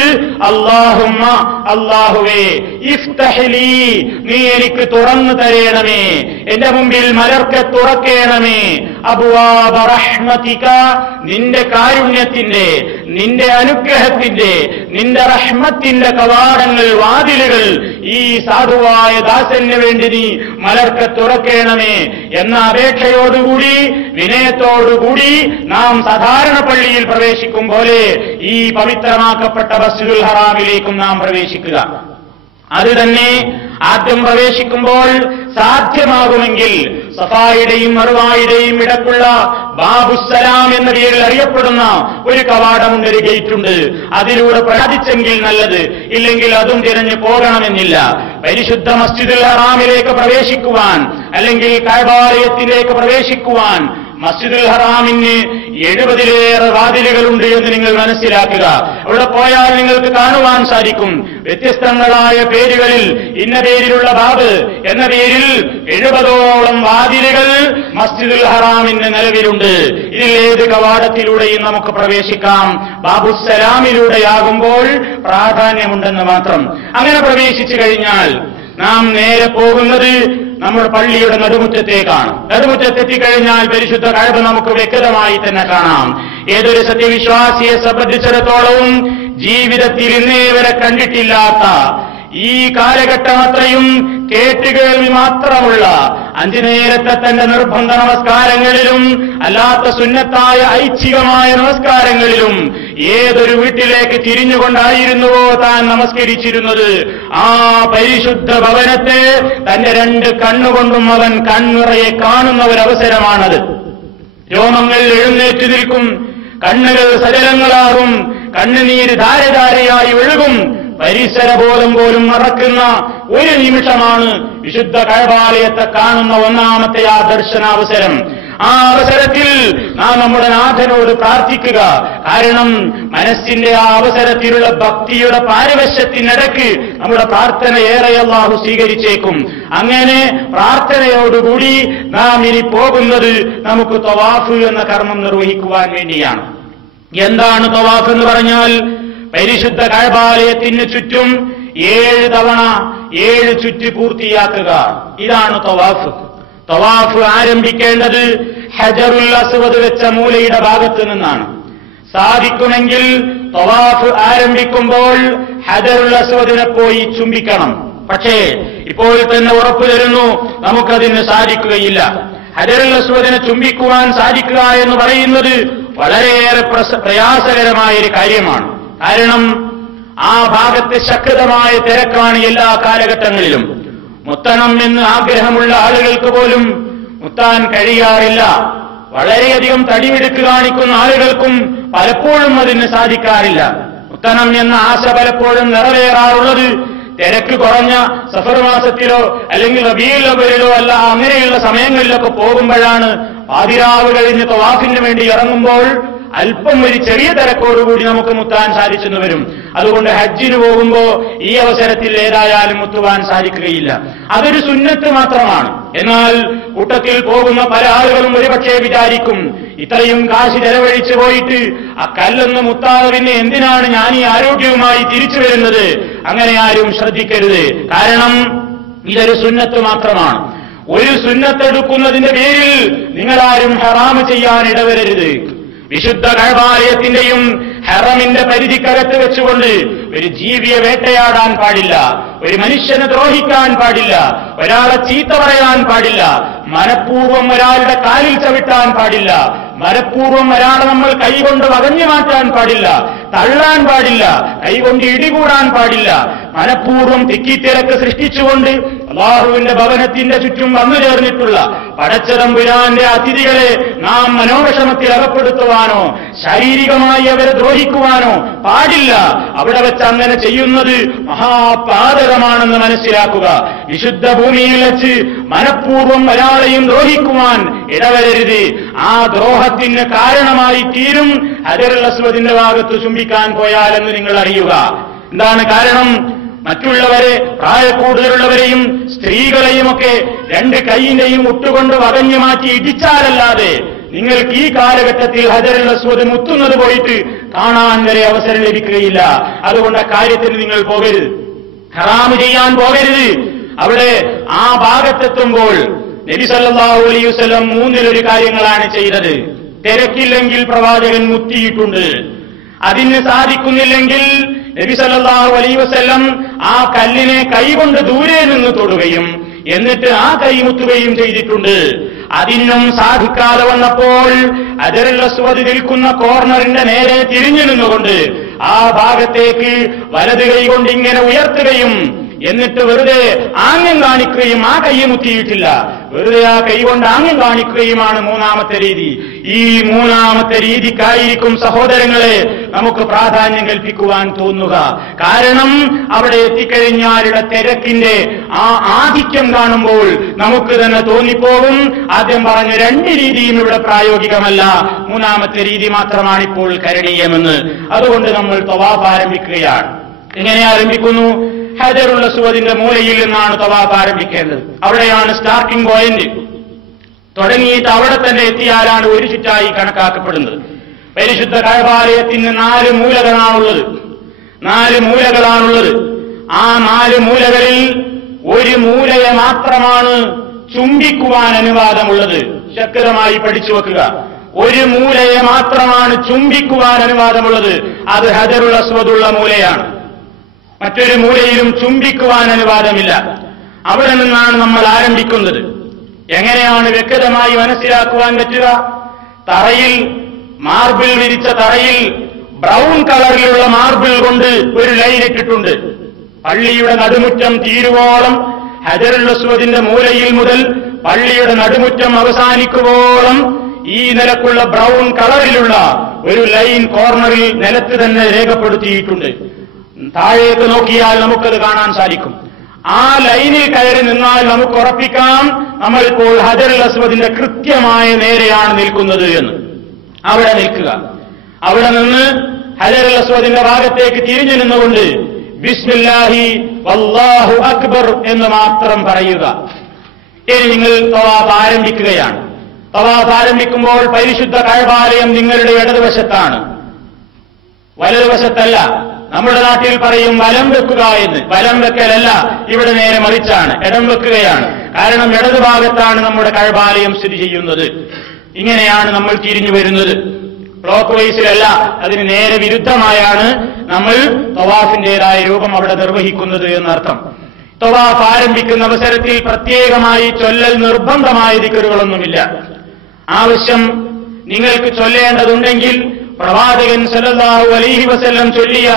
അല്ലാഹുമ്മ, അല്ലാഹുവേ, ഇഫ്തഹ് ലീ, നീ എനിക്ക് തുറന്നു തരേണമേ, എന്റെ മുമ്പിൽ മലർക്കെ തുറക്കേണമേ, അബ്വാബ റഹ്മതിക, നിന്റെ കാരുണ്യത്തിന്റെ, നിന്റെ അനുഗ്രഹത്തിന്റെ, നിന്റെ റഹ്മത്തിന്റെ കവാടങ്ങൾ, വാതിലുകൾ ഈ സാധുവായ ദാസന് വേണ്ടി നീ മലർക്കെ തുറക്കേണമേ എന്ന അപേക്ഷയോടുകൂടി വിനയത്തോടുകൂടി നാം സാധാരണ പള്ളിയിൽ പ്രവേശിക്കും പോലെ ഈ പവിത്രമാക്കപ്പെട്ട മസ്ജിദുൽ ഹറാമിലേക്കും നാം പ്രവേശിക്കുക. അത് തന്നെ ആദ്യം പ്രവേശിക്കുമ്പോൾ സാധ്യമാകുമെങ്കിൽ സഫായുടെയും മറുവായുടെയും ഇടക്കുള്ള ബാബുസ്സലാം എന്ന പേരിൽ അറിയപ്പെടുന്ന ഒരു കവാടമുണ്ട്, ഒരു ഗേറ്റുണ്ട്. അതിലൂടെ പ്രവേശിച്ചെങ്കിൽ നല്ലത്, ഇല്ലെങ്കിൽ അതും തിരഞ്ഞു പോകണമെന്നില്ല. പരിശുദ്ധ മസ്ജിദുൽ ഹറാമിലേക്ക് പ്രവേശിക്കുവാൻ, അല്ലെങ്കിൽ കഅബാലയത്തിലേക്ക് പ്രവേശിക്കുവാൻ മസ്ജിദുൽ ഹറാമിന് 70-ലേറെ വാതിലുകളുണ്ട് എന്ന് നിങ്ങൾ മനസ്സിലാക്കുക. അവിടെ പോയാൽ നിങ്ങൾക്ക് കാണുവാൻ സാധിക്കും, വ്യത്യസ്തങ്ങളായ പേരുകളിൽ ഇന്ന പേരിലുള്ള ബാബ് എന്ന പേരിൽ 70ഓളം വാതിലുകൾ മസ്ജിദുൽ ഹറാമിന് നിലവിലുണ്ട്. ഇതിൽ ഏത് കവാടത്തിലൂടെയും നമുക്ക് പ്രവേശിക്കാം. ബാബുസ്സലാമിലൂടെയാകുമ്പോൾ പ്രാധാന്യമുണ്ടെന്ന് മാത്രം. അങ്ങനെ പ്രവേശിച്ചു കഴിഞ്ഞാൽ നാം നേരെ പോകുന്നത് നമ്മുടെ പള്ളിയുടെ നടുമുറ്റത്തേക്കാണ്. നടുമുറ്റത്തെത്തിക്കഴിഞ്ഞാൽ പരിശുദ്ധ കഅബ നമുക്ക് വ്യക്തമായി തന്നെ കാണാം. ഏതൊരു സത്യവിശ്വാസിയെ സംബന്ധിച്ചിടത്തോളവും ജീവിതത്തിൽ ഇന്നേ വരെ കണ്ടിട്ടില്ലാത്ത, ഈ കാലഘട്ടം അത്രയും കേട്ടുകേൾവി മാത്രമുള്ള 5 നേരത്തെ തന്റെ നിർബന്ധ നമസ്കാരങ്ങളിലും അല്ലാത്ത സുന്നത്തായ ഐച്ഛികമായ നമസ്കാരങ്ങളിലും ഏതൊരു വീട്ടിലേക്ക് തിരിഞ്ഞുകൊണ്ടായിരുന്നുവോ താൻ നമസ്കരിച്ചിരുന്നത്, ആ പരിശുദ്ധ ഭവനത്തെ തന്റെ 2 കണ്ണുകൊണ്ടും അവൻ കൺനിറയെ കാണുന്ന ഒരവസരമാണത്. രോമങ്ങൾ എഴുന്നേറ്റ് നിൽക്കും, കണ്ണുകൾ സജലങ്ങളാകും, കണ്ണുനീര് ധാരധാരയായി ഒഴുകും. പരിസരബോധം പോലും മറക്കുന്ന ഒരു നിമിഷമാണ് വിശുദ്ധ കഅബാലയത്തെ കാണുന്ന ഒന്നാമത്തെ ആ ദർശനാവസരം. ആ അവസരത്തിൽ നാം നമ്മുടെ നാഥനോട് പ്രാർത്ഥിക്കുക. കാരണം മനസ്സിന്റെ ആ അവസരത്തിലുള്ള ഭക്തിയുടെ പാരവശ്യത്തിനിടയ്ക്ക് നമ്മുടെ പ്രാർത്ഥന ഏറെ അല്ലാഹു സ്വീകരിച്ചേക്കും. അങ്ങനെ പ്രാർത്ഥനയോടുകൂടി നാം ഇനി പോകുന്നത് നമുക്ക് തവാഫ് എന്ന കർമ്മം നിർവഹിക്കുവാൻ വേണ്ടിയാണ്. എന്താണ് തവാഫ് എന്ന് പറഞ്ഞാൽ? പരിശുദ്ധ കഅബാലയത്തിന് ചുറ്റും 7 തവണ 7 ചുറ്റി പൂർത്തിയാക്കുക. ഇതാണ് തവാഫ്. തവാഫ് ആരംഭിക്കേണ്ടത് ഹജറുൽ അസ്വദ് വെച്ച മൂലയുടെ ഭാഗത്ത് നിന്നാണ്. സാധിക്കുമെങ്കിൽ തവാഫ് ആരംഭിക്കുമ്പോൾ ഹജറുൽ അസ്വദിനെ പോയി ചുംബിക്കണം. പക്ഷേ ഇപ്പോൾ തന്നെ ഉറപ്പു തരുന്നു, നമുക്കതിന് സാധിക്കുകയില്ല. ഹജറുൽ അസ്വദിനെ ചുംബിക്കുവാൻ സാധിക്കുക എന്ന് പറയുന്നത് വളരെയേറെ പ്രയാസകരമായ ഒരു കാര്യമാണ്. കാരണം ആ ഭാഗത്ത് ശക്തമായ തിരക്കാണ് എല്ലാ കാലഘട്ടങ്ങളിലും. മുത്തണം എന്ന് ആഗ്രഹമുള്ള ആളുകൾക്ക് പോലും മുത്താൻ കഴിയാറില്ല. വളരെയധികം തടിവെടുക്ക് കാണിക്കുന്ന ആളുകൾക്കും പലപ്പോഴും അതിന് സാധിക്കാറില്ല. മുത്തണം എന്ന ആശ പലപ്പോഴും നിറവേറാറുള്ളത് തിരക്ക് കുറഞ്ഞ സഫർ മാസത്തിലോ അല്ലെങ്കിൽ റബീഉൽ അവ്വലിലോ അല്ല, അങ്ങനെയുള്ള സമയങ്ങളിലൊക്കെ പോകുമ്പോഴാണ്. പാതിരാവ് കഴിഞ്ഞ് തവാഫിന് വേണ്ടി ഇറങ്ങുമ്പോൾ അല്പം ഒരു ചെറിയ തിരക്കോടുകൂടി നമുക്ക് മുത്താൻ സാധിച്ചെന്ന് വരും. അതുകൊണ്ട് ഹജ്ജിന് പോകുമ്പോ ഈ അവസരത്തിൽ ഏതായാലും മുത്തുവാൻ സാധിക്കുകയില്ല. അതൊരു സുന്നത്ത് മാത്രമാണ്. എന്നാൽ കൂട്ടത്തിൽ പോകുന്ന പല ആളുകളും ഒരുപക്ഷെ വിചാരിക്കും, ഇത്രയും കാശ് ചെലവഴിച്ചു പോയിട്ട് ആ കല്ലൊന്ന് മുത്താതെ പിന്നെ എന്തിനാണ് ഞാൻ ഈ ആരോഗ്യവുമായി തിരിച്ചു വരുന്നത്? അങ്ങനെ ആരും ശ്രദ്ധിക്കരുത്. കാരണം ഇതൊരു സുന്നത്ത് മാത്രമാണ്. ഒരു സുന്നത്തെടുക്കുന്നതിന്റെ പേരിൽ നിങ്ങളാരും ഹറാമ് ചെയ്യാൻ ഇടവരരുത്. വിശുദ്ധ കഅബാലയത്തിന്റെയും ഹറമിന്റെ പരിധിക്കകത്ത് വെച്ചുകൊണ്ട് ഒരു ജീവിയെ വേട്ടയാടാൻ പാടില്ല, ഒരു മനുഷ്യനെ ദ്രോഹിക്കാൻ പാടില്ല, ഒരാളെ ചീത്ത പറയാൻ പാടില്ല, മനഃപൂർവ്വം ഒരാളുടെ കാലിൽ ചവിട്ടാൻ പാടില്ല, മനഃപൂർവ്വം ഒരാളെ നമ്മൾ കൈകൊണ്ട് വകഞ്ഞു മാറ്റാൻ പാടില്ല, തള്ളാൻ പാടില്ല, കൈകൊണ്ട് ഇടികൂടാൻ പാടില്ല. മനഃപൂർവ്വം തിക്കിത്തിരക്ക് സൃഷ്ടിച്ചുകൊണ്ട് അല്ലാഹുവിന്റെ ഭവനത്തിന്റെ ചുറ്റും വന്നു ചേർന്നിട്ടുള്ള പടച്ചതമ്പുരാന്റെ അതിഥികളെ നാം മനോവിഷമത്തിൽ അകപ്പെടുത്തുവാനോ ശാരീരികമായി അവരെ ദ്രോഹിക്കുവാനോ പാടില്ല. അവിടെ വെച്ച് അങ്ങനെ ചെയ്യുന്നത് മഹാപാതകമാണെന്ന് മനസ്സിലാക്കുക. വിശുദ്ധ ഭൂമിയിൽ വെച്ച് മനഃപൂർവ്വം ഒരാളെയും ദ്രോഹിക്കുവാൻ ഇടവരരുത്. ആ ദ്രോഹത്തിന് കാരണമായി തീരും ഹജറുൽ അസ്വദിന്റെ ഭാഗത്ത് ചുംബിക്കാൻ പോയാലെന്ന് നിങ്ങൾ അറിയുക. എന്താണ് കാരണം? മറ്റുള്ളവരെ, പ്രായക്കൂടുതലുള്ളവരെയും സ്ത്രീകളെയുമൊക്കെ 2 കൈയിന്റെയും മുട്ടുകൊണ്ട് വകഞ്ഞു മാറ്റി ഇടിച്ചാലല്ലാതെ നിങ്ങൾക്ക് ഈ കാലഘട്ടത്തിൽ ഹജറുൽ അസ്വദ് മുത്തുന്നത് പോയിട്ട് കാണാൻ വരെ അവസരം ലഭിക്കുകയില്ല. അതുകൊണ്ട് കാര്യത്തിന് നിങ്ങൾ പോകരുത്, ഹറാമ് ചെയ്യാൻ പോകരുത്. അവിടെ ആ ഭാഗത്തെത്തുമ്പോൾ നബി സല്ലല്ലാഹു അലൈഹി വസല്ലം 3 കാര്യങ്ങളാണ് ചെയ്തത്. തിരക്കില്ലെങ്കിൽ പ്രവാചകൻ മുത്തിയിട്ടുണ്ട്. അതിന് സാധിക്കുന്നില്ലെങ്കിൽ നബി സല്ലല്ലാഹു അലൈഹി വസല്ലം ആ കല്ലിനെ കൈകൊണ്ട് ദൂരെ നിന്ന് തൊടുകയും എന്നിട്ട് ആ കൈ മുത്തുകയും ചെയ്തിട്ടുണ്ട്. അതിനും സാധിക്കാതെ വന്നപ്പോൾ ഹജറുൽ അസ്വദ് നിൽക്കുന്ന കോർണറിന്റെ നേരെ തിരിഞ്ഞു നിന്നുകൊണ്ട് ആ ഭാഗത്തേക്ക് വലത് കൈ കൊണ്ട് ഇങ്ങനെ ഉയർത്തുകയും എന്നിട്ട് വെറുതെ ആംഗ്യം കാണിക്കുകയും, ആ കൈ മുത്തിയിട്ടില്ല, വെറുതെ ആ കൈ കൊണ്ട് ആംഗ്യം കാണിക്കുകയുമാണ് 3ാമത്തെ രീതി. ഈ 3ാമത്തെ രീതിക്കായിരിക്കും സഹോദരങ്ങളെ നമുക്ക് പ്രാധാന്യം കൽപ്പിക്കുവാൻ തോന്നുക. കാരണം അവിടെ എത്തിക്കഴിഞ്ഞാലുള്ള തിരക്കിന്റെ ആ ആധിക്യം കാണുമ്പോൾ നമുക്ക് തന്നെ തോന്നിപ്പോകും, ആദ്യം പറഞ്ഞ 2 രീതിയും ഇവിടെ പ്രായോഗികമല്ല, 3ാമത്തെ രീതി മാത്രമാണ് ഇപ്പോൾ കരണീയമെന്ന്. അതുകൊണ്ട് നമ്മൾ തവാഫ് ആരംഭിക്കുകയാണ്. എങ്ങനെ ആരംഭിക്കുന്നു? ഹജറുൽ അസ്വദിന്റെ മൂലയിൽ നിന്നാണ് തവാഫ് ആരംഭിക്കേണ്ടത്. അവിടെയാണ് സ്റ്റാർട്ടിംഗ് പോയിന്റ്. തുടങ്ങിയിട്ട് അവിടെ തന്നെ എത്തിയാലാണ് ഒരു ചുറ്റായി കണക്കാക്കപ്പെടുന്നത്. പരിശുദ്ധ കഅബാലയത്തിന് 4 മൂലകളാണുള്ളത്. 4 മൂലകളാണുള്ളത്. ആ 4 മൂലകളിൽ ഒരു മൂലയെ മാത്രമാണ് ചുംബിക്കുവാൻ അനുവാദമുള്ളത്. ശക്തമായി പഠിച്ചു വെക്കുക. ഒരു മൂലയെ മാത്രമാണ് ചുംബിക്കുവാൻ അനുവാദമുള്ളത്. അത് ഹജറുൽ അസ്വദുള്ള മൂലയാണ്. മറ്റൊരു മൂലയിലും ചുംബിക്കുവാൻ അനുവാദമില്ല. അവിടെ നിന്നാണ് നമ്മൾ ആരംഭിക്കുന്നത്. എങ്ങനെയാണ് വ്യക്തമായി മനസ്സിലാക്കുവാൻ പറ്റുക? തറയിൽ, മാർബിൾ വിരിച്ച തറയിൽ ബ്രൗൺ കളറിലുള്ള മാർബിൾ കൊണ്ട് ഒരു ലൈൻ ഇട്ടിട്ടുണ്ട്. പള്ളിയുടെ നടുമുറ്റം തീരുവോളം, ഹജറുൽ അസ്വദിന്റെ മൂലയിൽ മുതൽ പള്ളിയുടെ നടുമുറ്റം അവസാനിക്കുവോളം ഈ നിലക്കുള്ള ബ്രൗൺ കളറിലുള്ള ഒരു ലൈൻ കോർണറിൽ നിലത്ത് തന്നെ രേഖപ്പെടുത്തിയിട്ടുണ്ട്. താഴേക്ക് നോക്കിയാൽ നമുക്കത് കാണാൻ സാധിക്കും. ആ ലൈനിൽ കയറി നിന്നാൽ നമുക്ക് ഉറപ്പിക്കാം നമ്മളിപ്പോൾ ഹജറുൽ അസ്വദിന്റെ കൃത്യമായ നേരെയാണ് നിൽക്കുന്നത് എന്ന്. അവിടെ നിൽക്കുക. അവിടെ നിന്ന് ഹജറുൽ അസ്വദിന്റെ ഭാഗത്തേക്ക് തിരിഞ്ഞു നിന്നുകൊണ്ട് ബിസ്മില്ലാഹി വല്ലാഹു അക്ബർ എന്ന് മാത്രം പറയുക. ഇനി നിങ്ങൾ തവാഫ് ആരംഭിക്കുകയാണ്. തവാഫ് ആരംഭിക്കുമ്പോൾ പരിശുദ്ധ കഅബാലയം നിങ്ങളുടെ ഇടതുവശത്താണ്, വലതുവശത്തല്ല. നമ്മുടെ നാട്ടിൽ പറയും വലം വെക്കുക എന്ന്. വലം വെക്കലല്ല, ഇവിടെ നേരെ മറിച്ചാണ്, ഇടം വെക്കുകയാണ്. കാരണം ഇടതുഭാഗത്താണ് നമ്മുടെ കഅബാലയം സ്ഥിതി ചെയ്യുന്നത്. ഇങ്ങനെയാണ് നമ്മൾ തിരിഞ്ഞു വരുന്നത്. ക്ലോക്ക് വൈസിലല്ല, അതിന് നേരെ വിരുദ്ധമായാണ് നമ്മൾ തവാഫിന്റേതായ രൂപം അവിടെ നിർവഹിക്കുന്നത് എന്നർത്ഥം. തവാഫ് ആരംഭിക്കുന്ന അവസരത്തിൽ പ്രത്യേകമായി ചൊല്ലൽ നിർബന്ധമായ ദിക്റുകളൊന്നുമില്ല. ആവശ്യം നിങ്ങൾക്ക് ചൊല്ലേണ്ടതുണ്ടെങ്കിൽ പ്രവാചകൻ സല്ലല്ലാഹു അലൈഹി വസല്ലം ചൊല്ലിയ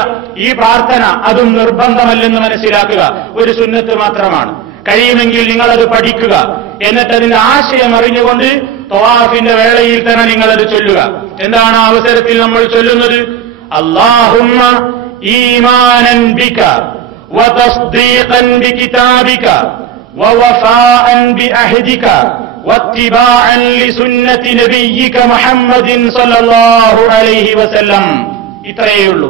ഈ പ്രാർത്ഥന അതും നിർബന്ധമല്ലെന്ന് മനസ്സിലാക്കുക. ഒരു സുന്നത്ത് മാത്രമാണ്. കഴിയുമെങ്കിൽ നിങ്ങളത് പഠിക്കുക. എന്നിട്ട് അതിന്റെ ആശയം അറിഞ്ഞുകൊണ്ട് തവാഫിന്റെ വേളയിൽ തന്നെ നിങ്ങളത് ചൊല്ലുക. എന്താണ് ആ അവസരത്തിൽ നമ്മൾ ചൊല്ലുന്നത്? അല്ലാഹുമ്മ ഈമാനൻ ബിക വതസ്ദീഖൻ ബികിതാബിക വവഫാഅൻ ബിഅഹദിക വത്തിബാഅൻ ലിസുന്നതി നബിയ്യിക മുഹമ്മദിൻ സല്ലല്ലാഹു അലൈഹി വസല്ലം. ഇത്രയേയുള്ളൂ.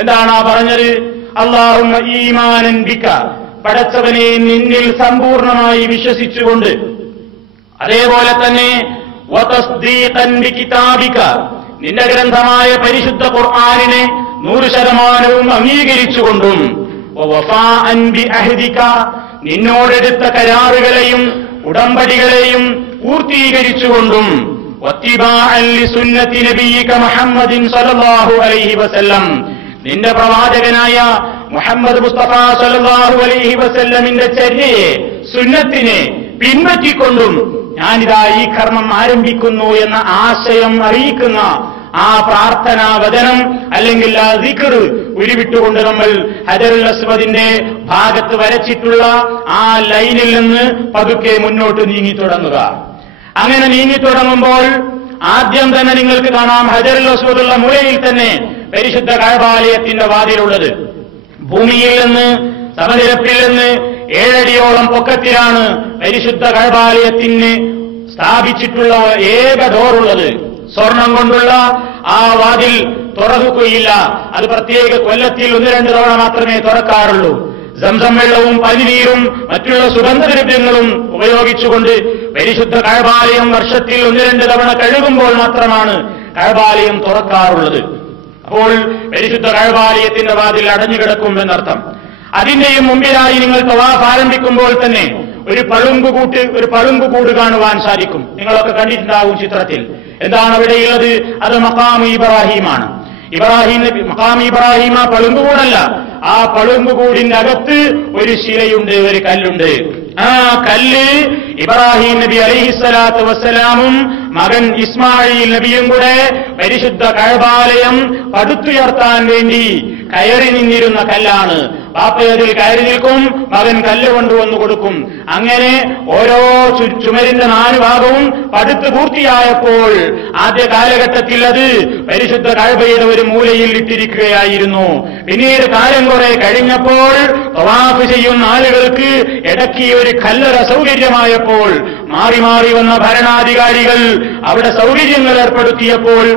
എന്താണ് ആ പറഞ്ഞത്? അല്ലാഹുമ്മ ഈമാനൻ ബിക, പടച്ചവനെ നിന്നിൽ സമ്പൂർണമായി വിശ്വസിച്ചുകൊണ്ട്, അതേപോലെ തന്നെ വതസ്ദീഖൻ ബികിതാബിക, നിന്റെ ഗ്രന്ഥമായ പരിശുദ്ധ ഖുർആനിനെ 100% അംഗീകരിച്ചുകൊണ്ടും, വവഫാഅൻ ബിഅഹദിക, നിന്നോടെടുത്ത കരാറുകളെയും ഉടമ്പടികളെയും പൂർത്തീകരിച്ചുകൊണ്ടും, വത്തിബാഅൻ ലിസുന്നതി നബിയ്യിക മുഹമ്മദിൻ സല്ലല്ലാഹു അലൈഹി വസല്ലം, നിന്റെ പ്രവാചകനായ മുഹമ്മദ് മുസ്തഫ സല്ലല്ലാഹു അലൈഹി വസല്ലമിന്റെ ചര്യയെ, സുന്നത്തിനെ പിൻപറ്റിക്കൊണ്ടും ഞാനിതാ ഈ കർമ്മം ആരംഭിക്കുന്നു എന്ന ആശയം അറിയിക്കുന്ന ആ പ്രാർത്ഥനാ വചനം അല്ലെങ്കിൽ ആ ദിക്ർ ഉരുവിട്ടുകൊണ്ട് നമ്മൾ ഹജറുൽ അസ്വദിന്റെ ഭാഗത്ത് വരച്ചിട്ടുള്ള ആ ലൈനിൽ നിന്ന് പതുക്കെ മുന്നോട്ട് നീങ്ങിത്തുടങ്ങുക. അങ്ങനെ നീങ്ങിത്തുടങ്ങുമ്പോൾ ആദ്യം തന്നെ നിങ്ങൾക്ക് കാണാം ഹജറുൽ അസ്വദുള്ള മൂലയിൽ തന്നെ പരിശുദ്ധ കഅബാലയത്തിന്റെ വാതിലുള്ളത്. ഭൂമിയിൽ നിന്ന്, സമനിരപ്പിൽ നിന്ന് 7 അടിയോളം പൊക്കത്തിലാണ് പരിശുദ്ധ കഅബാലയത്തിന് സ്ഥാപിച്ചിട്ടുള്ള ഏക ഡോറുള്ളത്. സ്വർണം കൊണ്ടുള്ള ആ വാതിൽ തുറക്കുകയില്ല. അത് പ്രത്യേക കൊല്ലത്തിൽ 1-2 തവണ മാത്രമേ തുറക്കാറുള്ളൂ. സംസം വെള്ളവും പനിനീരും മറ്റുള്ള സുഗന്ധദ്രവ്യങ്ങളും ഉപയോഗിച്ചുകൊണ്ട് പരിശുദ്ധ കഅബാലയം വർഷത്തിൽ 1-2 തവണ കഴുകുമ്പോൾ മാത്രമാണ് കഅബാലയം തുറക്കാറുള്ളത്. അപ്പോൾ പരിശുദ്ധ കഅബാലയത്തിന്റെ വാതിൽ അടഞ്ഞുകിടക്കും എന്നർത്ഥം. അതിന്റെയും മുമ്പിലായി നിങ്ങൾ തവാഫ് ആരംഭിക്കുമ്പോൾ തന്നെ ഒരു പളുങ്കുകൂട് കാണുവാൻ സാധിക്കും. നിങ്ങളൊക്കെ കണ്ടിട്ടുണ്ടാവും ചിത്രത്തിൽ. എന്താണ് അവിടെയുള്ളത്? അത് മഖാം ഇബ്രാഹിമാണ്. മഖാം ഇബ്രാഹിം ആ പളുങ്കുകൂടല്ല. ആ പളുങ്കുകൂടിന്റെ അകത്ത് ഒരു ശിലയുണ്ട്, ഒരു കല്ലുണ്ട്. ആ കല്ല് ഇബ്രാഹിം നബി അലൈഹിസ്സലാത്തു വസ്സലാമും മകൻ ഇസ്മായിൽ നബിയും കൂടെ പരിശുദ്ധ കഅബാലയം പടുത്തുയർത്താൻ വേണ്ടി കയറി നിന്നിരുന്ന കല്ലാണ്. പാപ്പയതിൽ കയറി നിൽക്കും, മകൻ കല്ല് കൊണ്ടുവന്നു കൊടുക്കും. അങ്ങനെ ഓരോ ചുമരിന്റെ 4 ഭാഗവും പടുത്ത് പൂർത്തിയായപ്പോൾ ആദ്യ കാലഘട്ടത്തിൽ അത് പരിശുദ്ധ കഅബയുടെ ഒരു മൂലയിൽ ഇട്ടിരിക്കുകയായിരുന്നു. പിന്നീട് കാലം കുറെ കഴിഞ്ഞപ്പോൾ തവാഫ് ചെയ്യുന്ന ആളുകൾക്ക് ഇടയ്ക്ക് ഒരു കല്ലറ സൗകര്യമായപ്പോൾ മാറി മാറി വന്ന ഭരണാധികാരികൾ അവിടെ സൗകര്യങ്ങൾ ഏർപ്പെടുത്തിയപ്പോൾ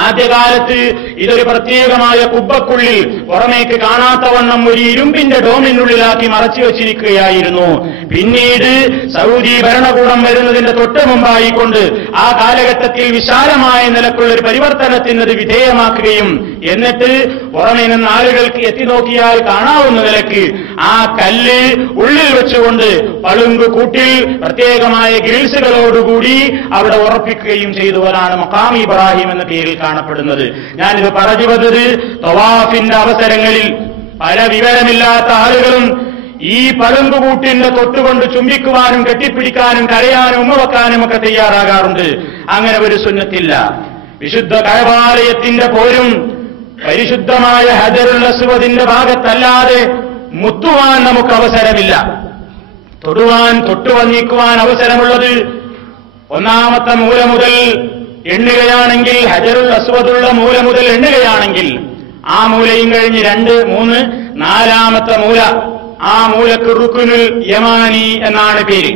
ആദ്യകാലത്ത് ഇതൊരു പ്രത്യേകമായ കുബ്ബക്കുള്ളിൽ പുറമേക്ക് കാണാത്തവണ്ണം ഒരു ഇരുമ്പിന്റെ ഡോമിനുള്ളിലാക്കി മറച്ചു വച്ചിരിക്കുകയായിരുന്നു. പിന്നീട് സൗദി ഭരണകൂടം വരുന്നതിന്റെ തൊട്ട് മുമ്പായിക്കൊണ്ട് ആ കാലഘട്ടത്തിൽ വിശാലമായ നിലക്കുള്ള ഒരു പരിവർത്തനത്തിന് അത് വിധേയമാക്കുകയും എന്നിട്ട് പുറമേ നിന്ന് ആളുകൾക്ക് എത്തിനോക്കിയാൽ കാണാവുന്ന നിലയ്ക്ക് ആ കല്ല് ഉള്ളിൽ വെച്ചുകൊണ്ട് പളുങ്ക് കൂട്ടിൽ പ്രത്യേകമായ ഗ്രിൽസുകളോടുകൂടി അവിടെ ഉറപ്പിക്കുകയും ചെയ്തവരാണ് മഖാം ഇബ്രാഹിം എന്ന പേരിൽ കാണപ്പെടുന്നത്. ഞാനിത് പറഞ്ഞു വന്നത് തവാഫിന്റെ അവസരങ്ങളിൽ പല വിവരമില്ലാത്ത ആളുകളും ഈ പളുങ്കുകൂട്ടിന്റെ തൊട്ടുകൊണ്ട് ചുംബിക്കുവാനും കെട്ടിപ്പിടിക്കാനും കരയാനും ഉമ്മവെക്കാനും ഒക്കെ തയ്യാറാകാറുണ്ട്. അങ്ങനെ ഒരു സുന്നത്തില്ല. വിശുദ്ധ കഅബാലയത്തിന്റെ പോരും പരിശുദ്ധമായ ഹജറുൽ അസ്വദിന്റെ ഭാഗത്തല്ലാതെ മുത്തുവാൻ നമുക്ക് അവസരമില്ല. തൊട്ടുവന്നിക്കുവാൻ അവസരമുള്ളത് 1ാമത്തെ മൂല മുതൽ എണ്ണുകയാണെങ്കിൽ, ഹജറുൽ അസ്വദുള്ള മൂല മുതൽ എണ്ണുകയാണെങ്കിൽ ആ മൂലയും കഴിഞ്ഞ് 2, 3, 4ാമത്തെ മൂല, ആ മൂലക്ക് റുക്നുൽ യമാനി എന്നാണ് പേര്.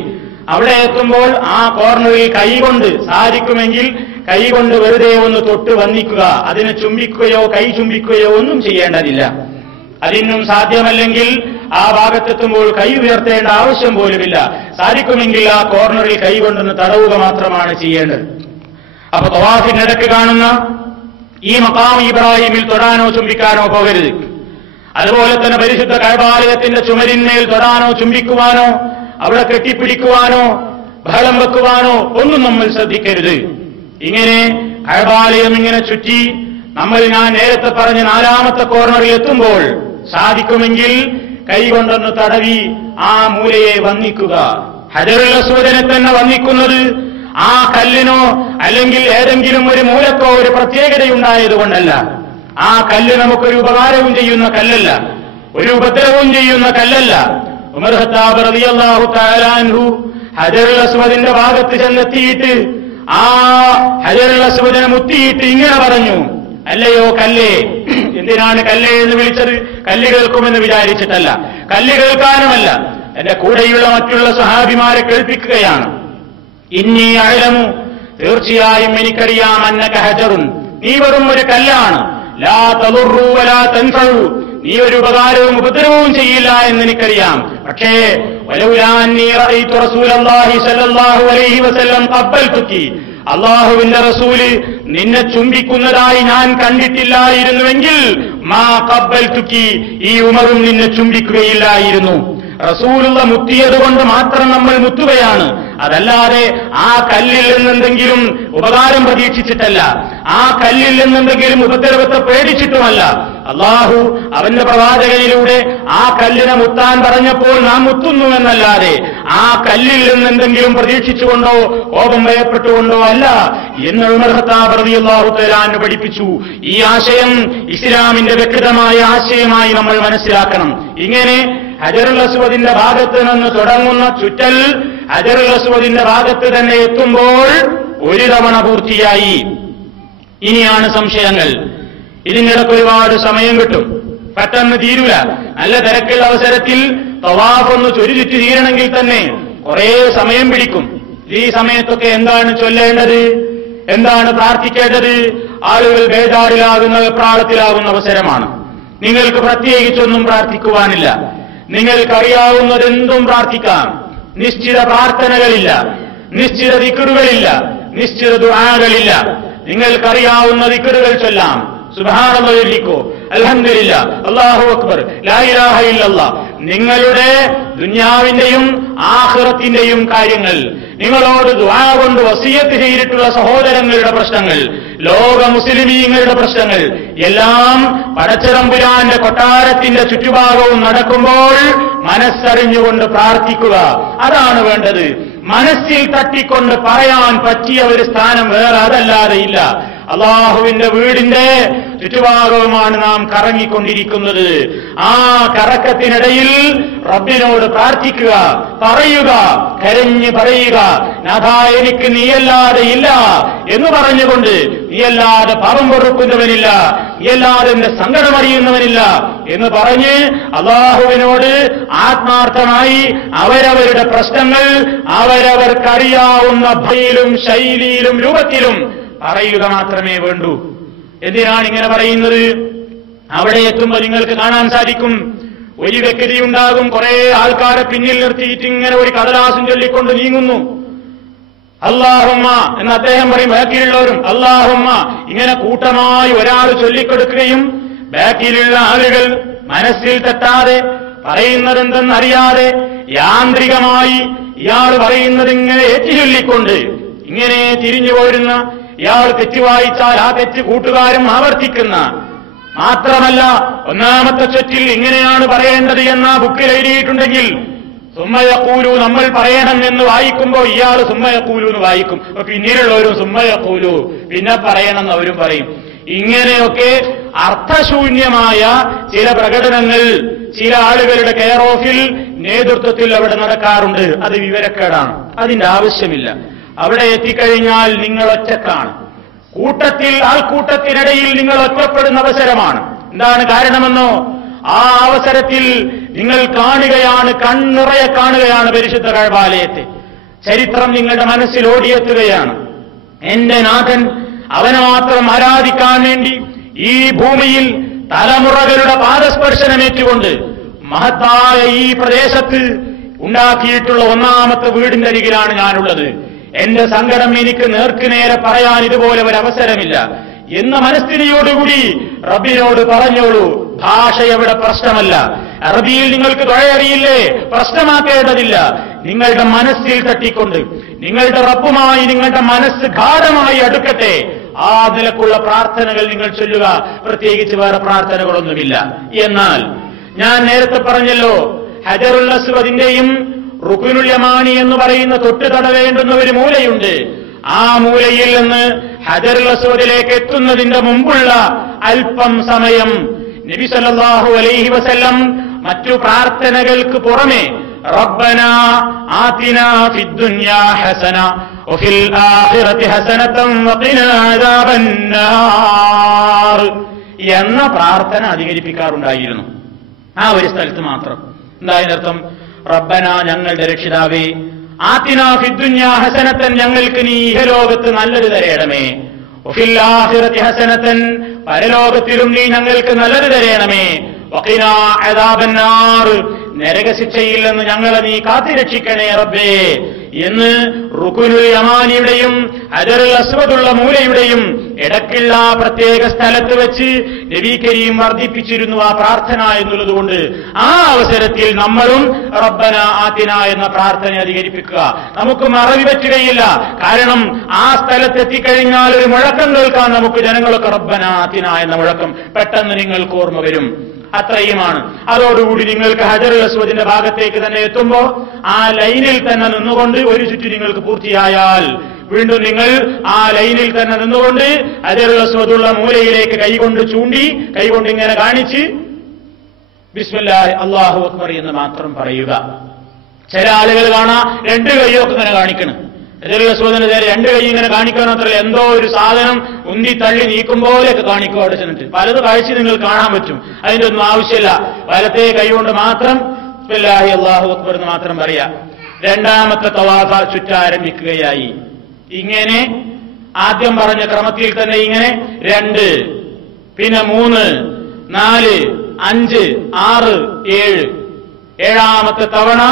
അവിടെ എത്തുമ്പോൾ ആ കോർണറിൽ കൈകൊണ്ട് സാധിക്കുമെങ്കിൽ കൈകൊണ്ട് വെറുതെ ഒന്ന് തൊട്ട് വന്ദിക്കുക. അതിനെ ചുംബിക്കുകയോ കൈ ചുംബിക്കുകയോ ഒന്നും ചെയ്യേണ്ടതില്ല. അതിനും സാധ്യമല്ലെങ്കിൽ ആ ഭാഗത്തെത്തുമ്പോൾ കൈ ഉയർത്തേണ്ട ആവശ്യം പോലുമില്ല. സാധിക്കുമെങ്കിൽ ആ കോർണറിൽ കൈ കൊണ്ടൊന്ന് തടവുക മാത്രമാണ് ചെയ്യേണ്ടത്. അപ്പൊ തവാഫിനിടക്ക് കാണുന്ന ഈ മഖാം ഇബ്രാഹിമിൽ തൊടാനോ ചുംബിക്കാനോ പോകരുത്. അതുപോലെ തന്നെ പരിശുദ്ധ കഅബാലയത്തിന്റെ ചുമരിന്മേൽ തൊടാനോ ചുംബിക്കുവാനോ അവിടെ കെട്ടിപ്പിടിക്കുവാനോ ബഹളം വെക്കുവാനോ ഒന്നും നമ്മൾ ശ്രദ്ധിക്കരുത്. ഇങ്ങനെ കഅബാലയം ഇങ്ങനെ ചുറ്റി ഞാൻ നേരത്തെ പറഞ്ഞ 4ാമത്തെ കോർണറിൽ എത്തുമ്പോൾ സാധിക്കുമെങ്കിൽ കൈകൊണ്ടൊന്ന് തടവി ആ മൂലയെ വന്ദിക്കുക. ഹജറുൽ അസ്വദിനെ തന്നെ വന്ദിക്കുന്നത് ആ കല്ലിനോ അല്ലെങ്കിൽ ഏതെങ്കിലും ഒരു മൂലക്കോ ഒരു പ്രത്യേകതയുണ്ടായതുകൊണ്ടല്ല. ആ കല്ല് നമുക്കൊരു ഉപകാരവും ചെയ്യുന്ന കല്ലല്ല, ഒരു ഉപദ്രവവും ചെയ്യുന്ന കല്ലല്ല. ഉമർ ഖത്താബ് റളിയല്ലാഹു തആല അൻഹു ഹജറുൽ അസ്വദിന്റെ ഭാഗത്ത് ചെന്നെത്തിയിട്ട് ആ ഹജറുൽ അസ്വദിനെ മുത്തിയിട്ട് ഇങ്ങനെ പറഞ്ഞു, അല്ലയോ കല്ലേ. എന്തിനാണ് കല്ലേ എന്ന് വിളിച്ചത്? കല്ല് കേൾക്കുമെന്ന് വിചാരിച്ചിട്ടല്ല, കല്ല് കേൾക്കാനുമല്ല, എന്റെ കൂടെയുള്ള മറ്റുള്ള സഹാബിമാരെ കേൾപ്പിക്കുകയാണ്. ഇന്നി അഅലമു, തീർച്ചയായും എനിക്കറിയാം, അന്നക ഹജറുൻ, നീ വെറും ഒരു കല്ലാണ്, ലാ തദുറു വലാ തൻഫഉ, നീ ഒരു ഉപകാരവും ഉപദ്രവവും ചെയ്യില്ല എന്നെനിക്കറിയാം. പക്ഷേ വലൗലാ അന്നീ റഅയ്തു റസൂലല്ലാഹി സ്വല്ലല്ലാഹു അലൈഹി വസല്ലം ഖബ്ബൽതുകി, അല്ലാഹുവിന്റെ റസൂല് നിന്നെ ചുംബിക്കുന്നതായി ഞാൻ കണ്ടിട്ടില്ലായിരുന്നുവെങ്കിൽ മാ ഖബ്ബൽതുകി, ഈ ഉമറും നിന്നെ ചുംബിക്കുകയില്ലായിരുന്നു. റസൂലുള്ള മുത്തിയതുകൊണ്ട് മാത്രം നമ്മൾ മുത്തുകയാണ്, അതല്ലാതെ ആ കല്ലിൽ നിന്നെന്തെങ്കിലും ഉപകാരം പ്രതീക്ഷിച്ചിട്ടല്ല, ആ കല്ലിൽ നിന്നെന്തെങ്കിലും ഉപദ്രവത്തെ പേടിച്ചിട്ടുമല്ല. അല്ലാഹു അവന്റെ പ്രവാചകനിലൂടെ ആ കല്ലിനെ മുത്താൻ പറഞ്ഞപ്പോൾ നാം മുത്തുന്നു എന്നല്ലാതെ ആ കല്ലിൽ നിന്നെന്തെങ്കിലും പ്രതീക്ഷിച്ചുകൊണ്ടോ കോപം ഭയപ്പെട്ടുകൊണ്ടോ അല്ല എന്ന് ഉമർ ഖത്താബ് റളിയല്ലാഹു തആല അൻഹു പഠിപ്പിച്ചു. ഈ ആശയം ഇസ്ലാമിന്റെ വ്യക്തമായ ആശയമായി നമ്മൾ മനസ്സിലാക്കണം. ഇങ്ങനെ ഹജറുൽ അസ്വദിന്റെ ഭാഗത്ത് നിന്ന് തുടങ്ങുന്ന ചുറ്റൽ ഹജറുൽ അസ്വദിന്റെ ഭാഗത്ത് തന്നെ എത്തുമ്പോൾ ഒരു തവണ പൂർത്തിയായി. ഇനിയാണ് സംശയങ്ങൾ. ഇതിനിടയ്ക്ക് ഒരുപാട് സമയം കിട്ടും, പെട്ടെന്ന് തീരൂല. നല്ല തിരക്കുള്ള അവസരത്തിൽ തവാഫ് ഒന്ന് ചുരുചുറ്റി തീരണമെങ്കിൽ തന്നെ കുറേ സമയം പിടിക്കും. ഈ സമയത്തൊക്കെ എന്താണ് ചൊല്ലേണ്ടത്, എന്താണ് പ്രാർത്ഥിക്കേണ്ടത്? ആളുകൾ ബേജാറിലാകുന്ന വെപ്രാളത്തിലാകുന്ന അവസരമാണ്. നിങ്ങൾക്ക് പ്രത്യേകിച്ചൊന്നും പ്രാർത്ഥിക്കുവാനില്ല, നിങ്ങൾക്കറിയാവുന്നതെന്തും പ്രാർത്ഥിക്കാം. നിശ്ചിത പ്രാർത്ഥനകളില്ല, നിശ്ചിത ദിക്റുകളില്ല, നിശ്ചിത ദുആകളില്ല. നിങ്ങൾക്കറിയാവുന്ന ദിക്റുകൾ ചൊല്ലാം. സുബ്ഹാനല്ലാഹ് ചൊല്ലിക്കോ, അൽഹംദുലില്ലാഹ്, അല്ലാഹു അക്ബർ, ലാ ഇലാഹ ഇല്ലല്ലാഹ്. നിങ്ങളുടെ ദുനിയാവിന്റെയും ആഖിറത്തിന്റെയും കാര്യങ്ങൾ, നിങ്ങളോട് ദുആ കൊണ്ട് വസിയത്ത് ചെയ്തിട്ടുള്ള സഹോദരങ്ങളുടെ പ്രശ്നങ്ങൾ, ലോക മുസ്ലിമീങ്ങളുടെ പ്രശ്നങ്ങൾ എല്ലാം പടച്ചതമ്പുരാന്റെ കൊട്ടാരത്തിന്റെ ചുറ്റുഭാഗവും നടക്കുമ്പോൾ മനസ്സറിഞ്ഞുകൊണ്ട് പ്രാർത്ഥിക്കുക. അതാണ് വേണ്ടത്. മനസ്സിൽ തട്ടിക്കൊണ്ട് പറയാൻ പറ്റിയ ഒരു സ്ഥാനം വേറെ അതല്ലാതെ ഇല്ല. അള്ളാഹുവിന്റെ വീടിന്റെ ചുറ്റുഭാഗവുമാണ് നാം കറങ്ങിക്കൊണ്ടിരിക്കുന്നത്. ആ കറക്കത്തിനിടയിൽ റബ്ബിനോട് പ്രാർത്ഥിക്കുക, പറയുക, കരഞ്ഞ് പറയുക, നാഥാ എനിക്ക് നീയല്ലാതെ ഇല്ല എന്ന് പറഞ്ഞുകൊണ്ട്, നീയല്ലാതെ പാപം പൊറുക്കുന്നവനില്ല, നീയല്ലാതെ എന്റെ സങ്കടം അറിയുന്നവനില്ല എന്ന് പറഞ്ഞ് അള്ളാഹുവിനോട് ആത്മാർത്ഥമായി അവരവരുടെ പ്രശ്നങ്ങൾ അവരവർക്കറിയാവുന്ന ഭയിലും ശൈലിയിലും രൂപത്തിലും പറയുക മാത്രമേ വേണ്ടൂ. എന്തിനാണ് ഇങ്ങനെ പറയുന്നത്? അവിടെ എത്തുമ്പോൾ നിങ്ങൾക്ക് കാണാൻ സാധിക്കും, ഒരു വ്യക്തി ഉണ്ടാകും, കുറെ ആൾക്കാരെ പിന്നിൽ നിർത്തിയിട്ട് ഇങ്ങനെ ഒരു കടലാസും ചൊല്ലിക്കൊണ്ട് നീങ്ങുന്നു. അല്ലാഹുമ്മ എന്ന് അദ്ദേഹം പറയും, ബാക്കിയുള്ളവരും അല്ലാഹുമ്മ ഇങ്ങനെ കൂട്ടമായി ഒരാൾ ചൊല്ലിക്കൊടുക്കുകയും ബാക്കിയിലുള്ള ആളുകൾ മനസ്സിൽ തെറ്റാതെ പറയുന്നതെന്തെന്നറിയാതെ യാന്ത്രികമായി ഇയാൾ പറയുന്നത് ഇങ്ങനെ ഏറ്റുചൊല്ലിക്കൊണ്ട് ഇങ്ങനെ തിരിഞ്ഞു പോരുന്ന, ഇയാൾ തെറ്റ് വായിച്ചാൽ ആ തെറ്റ് കൂട്ടുകാരും ആവർത്തിക്കുന്ന, മാത്രമല്ല ഒന്നാമത്തെ ചൊറ്റിൽ ഇങ്ങനെയാണ് പറയേണ്ടത് എന്ന ബുക്കിൽ എഴുതിയിട്ടുണ്ടെങ്കിൽ സുമ്മയഖൂലു നമ്മൾ പറയണം എന്ന് വായിക്കുമ്പോൾ ഇയാൾ സുമ്മയഖൂലു എന്ന് വായിക്കും, പിന്നീടുള്ളവരും സുമ്മയഖൂലു പിന്നെ പറയണം എന്ന് അവരും പറയും. ഇങ്ങനെയൊക്കെ അർത്ഥശൂന്യമായ ചില പ്രകടനങ്ങൾ ചില ആളുകളുടെ കെയർ ഓഫിൽ നേതൃത്വത്തിൽ അവിടെ നടക്കാറുണ്ട്. അത് വിവരക്കേടാണ്, അതിന്റെ ആവശ്യമില്ല. അവിടെ എത്തിക്കഴിഞ്ഞാൽ നിങ്ങൾ ഒറ്റക്കാണ്. കൂട്ടത്തിൽ ആൾക്കൂട്ടത്തിനിടയിൽ നിങ്ങൾ ഒറ്റപ്പെടുന്ന അവസരമാണ്. എന്താണ് കാരണമെന്നോ? ആ അവസരത്തിൽ നിങ്ങൾ കാണുകയാണ്, കൺനിറയെ കാണുകയാണ് പരിശുദ്ധ കഅബാലയത്തെ. ചരിത്രം നിങ്ങളുടെ മനസ്സിൽ ഓടിയെത്തുകയാണ്. എന്റെ നാഥൻ അവനെ മാത്രം ആരാധിക്കാൻ വേണ്ടി ഈ ഭൂമിയിൽ തലമുറകളുടെ പാദസ്പർശനമേറ്റുകൊണ്ട് മഹത്തായ ഈ പ്രദേശത്ത് ഉണ്ടാക്കിയിട്ടുള്ള ഒന്നാമത്തെ വീടിന്റെ അരികിലാണ് ഞാനുള്ളത്. എന്റെ സങ്കടം എനിക്ക് നേർക്കുനേരെ പറയാൻ ഇതുപോലെ ഒരു അവസരമില്ല എന്ന മനസ്ഥിതിയോടുകൂടി റബ്ബിനോട് പറഞ്ഞോളൂ. ഭാഷ എവിടെ പ്രശ്നമല്ല. അറബിയിൽ നിങ്ങൾക്ക് ദുആ പ്രശ്നമാക്കേണ്ടതില്ല. നിങ്ങളുടെ മനസ്സിൽ തട്ടിക്കൊണ്ട് നിങ്ങളുടെ റബ്ബുമായി നിങ്ങളുടെ മനസ്സ് ഗാഢമായി അടുക്കട്ടെ. ആ നിലക്കുള്ള പ്രാർത്ഥനകൾ നിങ്ങൾ ചൊല്ലുക. പ്രത്യേകിച്ച് വേറെ പ്രാർത്ഥനകളൊന്നുമില്ല. എന്നാൽ ഞാൻ നേരത്തെ പറഞ്ഞല്ലോ, ഹജറുൽ അസ്വദിന്റെയും റുക്നുൽ യമാനി എന്ന് പറയുന്ന തൊട്ട് തടവേണ്ടുന്ന ഒരു മൂലയുണ്ട്. ആ മൂലയിൽ നിന്ന് ഹജറുൽ അസ്വദിലേക്ക് എത്തുന്നതിന്റെ മുമ്പുള്ള അല്പം സമയം നബി സല്ലല്ലാഹു അലൈഹി വസല്ലം മറ്റു പ്രാർത്ഥനകൾക്ക് പുറമെ റബ്ബനാ ആതിനാ ഫിദ്ദുനിയാ ഹസന വഫിൽ ആഖിറതി ഹസനതൻ വഖിനാ അദാബന്നാർ എന്ന പ്രാർത്ഥന അധികരിപ്പിക്കാറുണ്ടായിരുന്നു. ആ ഒരു സ്ഥലത്ത് മാത്രം. എന്തായതിനർത്ഥം? റബ്ബന, ഞങ്ങളുടെ രക്ഷിതാവേ, ആതിനാ ഫിദ്ദുനിയാ ഹസനതൻ, ഞങ്ങൾക്ക് നീ ഇഹലോകത്ത് നല്ലത് തരയണമേ, വഫിൽ ആഖിറതി ഹസനതൻ, പരലോകത്തിലും നീ ഞങ്ങൾക്ക് നല്ലത് തരയണമേ, വഖിനാ അദാബന്നാർ, നരകശിക്ഷയിൽ നിന്ന് ഞങ്ങളെ നീ കാത്തിരക്ഷിക്കണേ റബ്ബേ എന്ന് റുക്നുൽ യമാനിയുടെയും ഹജറുൽ അസ്വദുള്ള മൂലയുടെയും ഇടയ്ക്കുള്ള പ്രത്യേക സ്ഥലത്ത് വെച്ച് നബി കരീം വർദ്ധിപ്പിച്ചിരുന്നു ആ പ്രാർത്ഥന എന്നുള്ളതുകൊണ്ട് ആ അവസരത്തിൽ നമ്മളും റബ്ബന ആതിന എന്ന പ്രാർത്ഥന അധികരിപ്പിക്കുക. നമുക്ക് മറവി പറ്റുകയില്ല. കാരണം ആ സ്ഥലത്തെത്തിക്കഴിഞ്ഞാൽ ഒരു മുഴക്കം കേൾക്കാൻ നമുക്ക് ജനങ്ങളൊക്കെ റബ്ബന ആതിന എന്ന മുഴക്കം പെട്ടെന്ന് നിങ്ങൾക്ക് ഓർമ്മ വരും. അത്രയുമാണ്. അതോടുകൂടി നിങ്ങൾക്ക് ഹജറുൽ അസ്വദിന്റെ ഭാഗത്തേക്ക് തന്നെ എത്തുമ്പോ ആ ലൈനിൽ തന്നെ നിന്നുകൊണ്ട് ഒരു ചുറ്റ് നിങ്ങൾക്ക് പൂർത്തിയായാൽ വീണ്ടും നിങ്ങൾ ആ ലൈനിൽ തന്നെ നിന്നുകൊണ്ട് ഹജറുൽ അസ്വദുള്ള മൂലയിലേക്ക് കൈകൊണ്ട് ചൂണ്ടി, കൈകൊണ്ട് ഇങ്ങനെ കാണിച്ച് ബിസ്മില്ലാഹി അല്ലാഹു അക്ബർ എന്ന് മാത്രം പറയുക. ചില ആളുകൾ കാണാ രണ്ട് കൈയൊക്കെ ഇങ്ങനെ കാണിക്കണം. ഹജറുൽ അസ്വദിന് നേരെ രണ്ട് കൈ ഇങ്ങനെ കാണിക്കാൻ മാത്രമല്ല, എന്തോ ഒരു സാധനം ഉന്തി തള്ളി നീക്കും പോലെയൊക്കെ കാണിക്കും അവിടെ ചെന്നിട്ട്. പലത് കാഴ്ച നിങ്ങൾ കാണാൻ പറ്റും. അതിന്റെ ഒന്നും ആവശ്യമില്ല. വലത്തെ കൈകൊണ്ട് മാത്രം ബിസ്മില്ലാഹി അല്ലാഹു അക്ബർ എന്ന് മാത്രം പറയാ. രണ്ടാമത്തെ തവാഫ് ചുറ്റാരംഭിക്കുകയായി. ഇങ്ങനെ ആദ്യം പറഞ്ഞ ക്രമത്തിൽ തന്നെ ഇങ്ങനെ 2, പിന്നെ 3, 4, 5, 6, 7. ഏഴാമത്തെ തവണ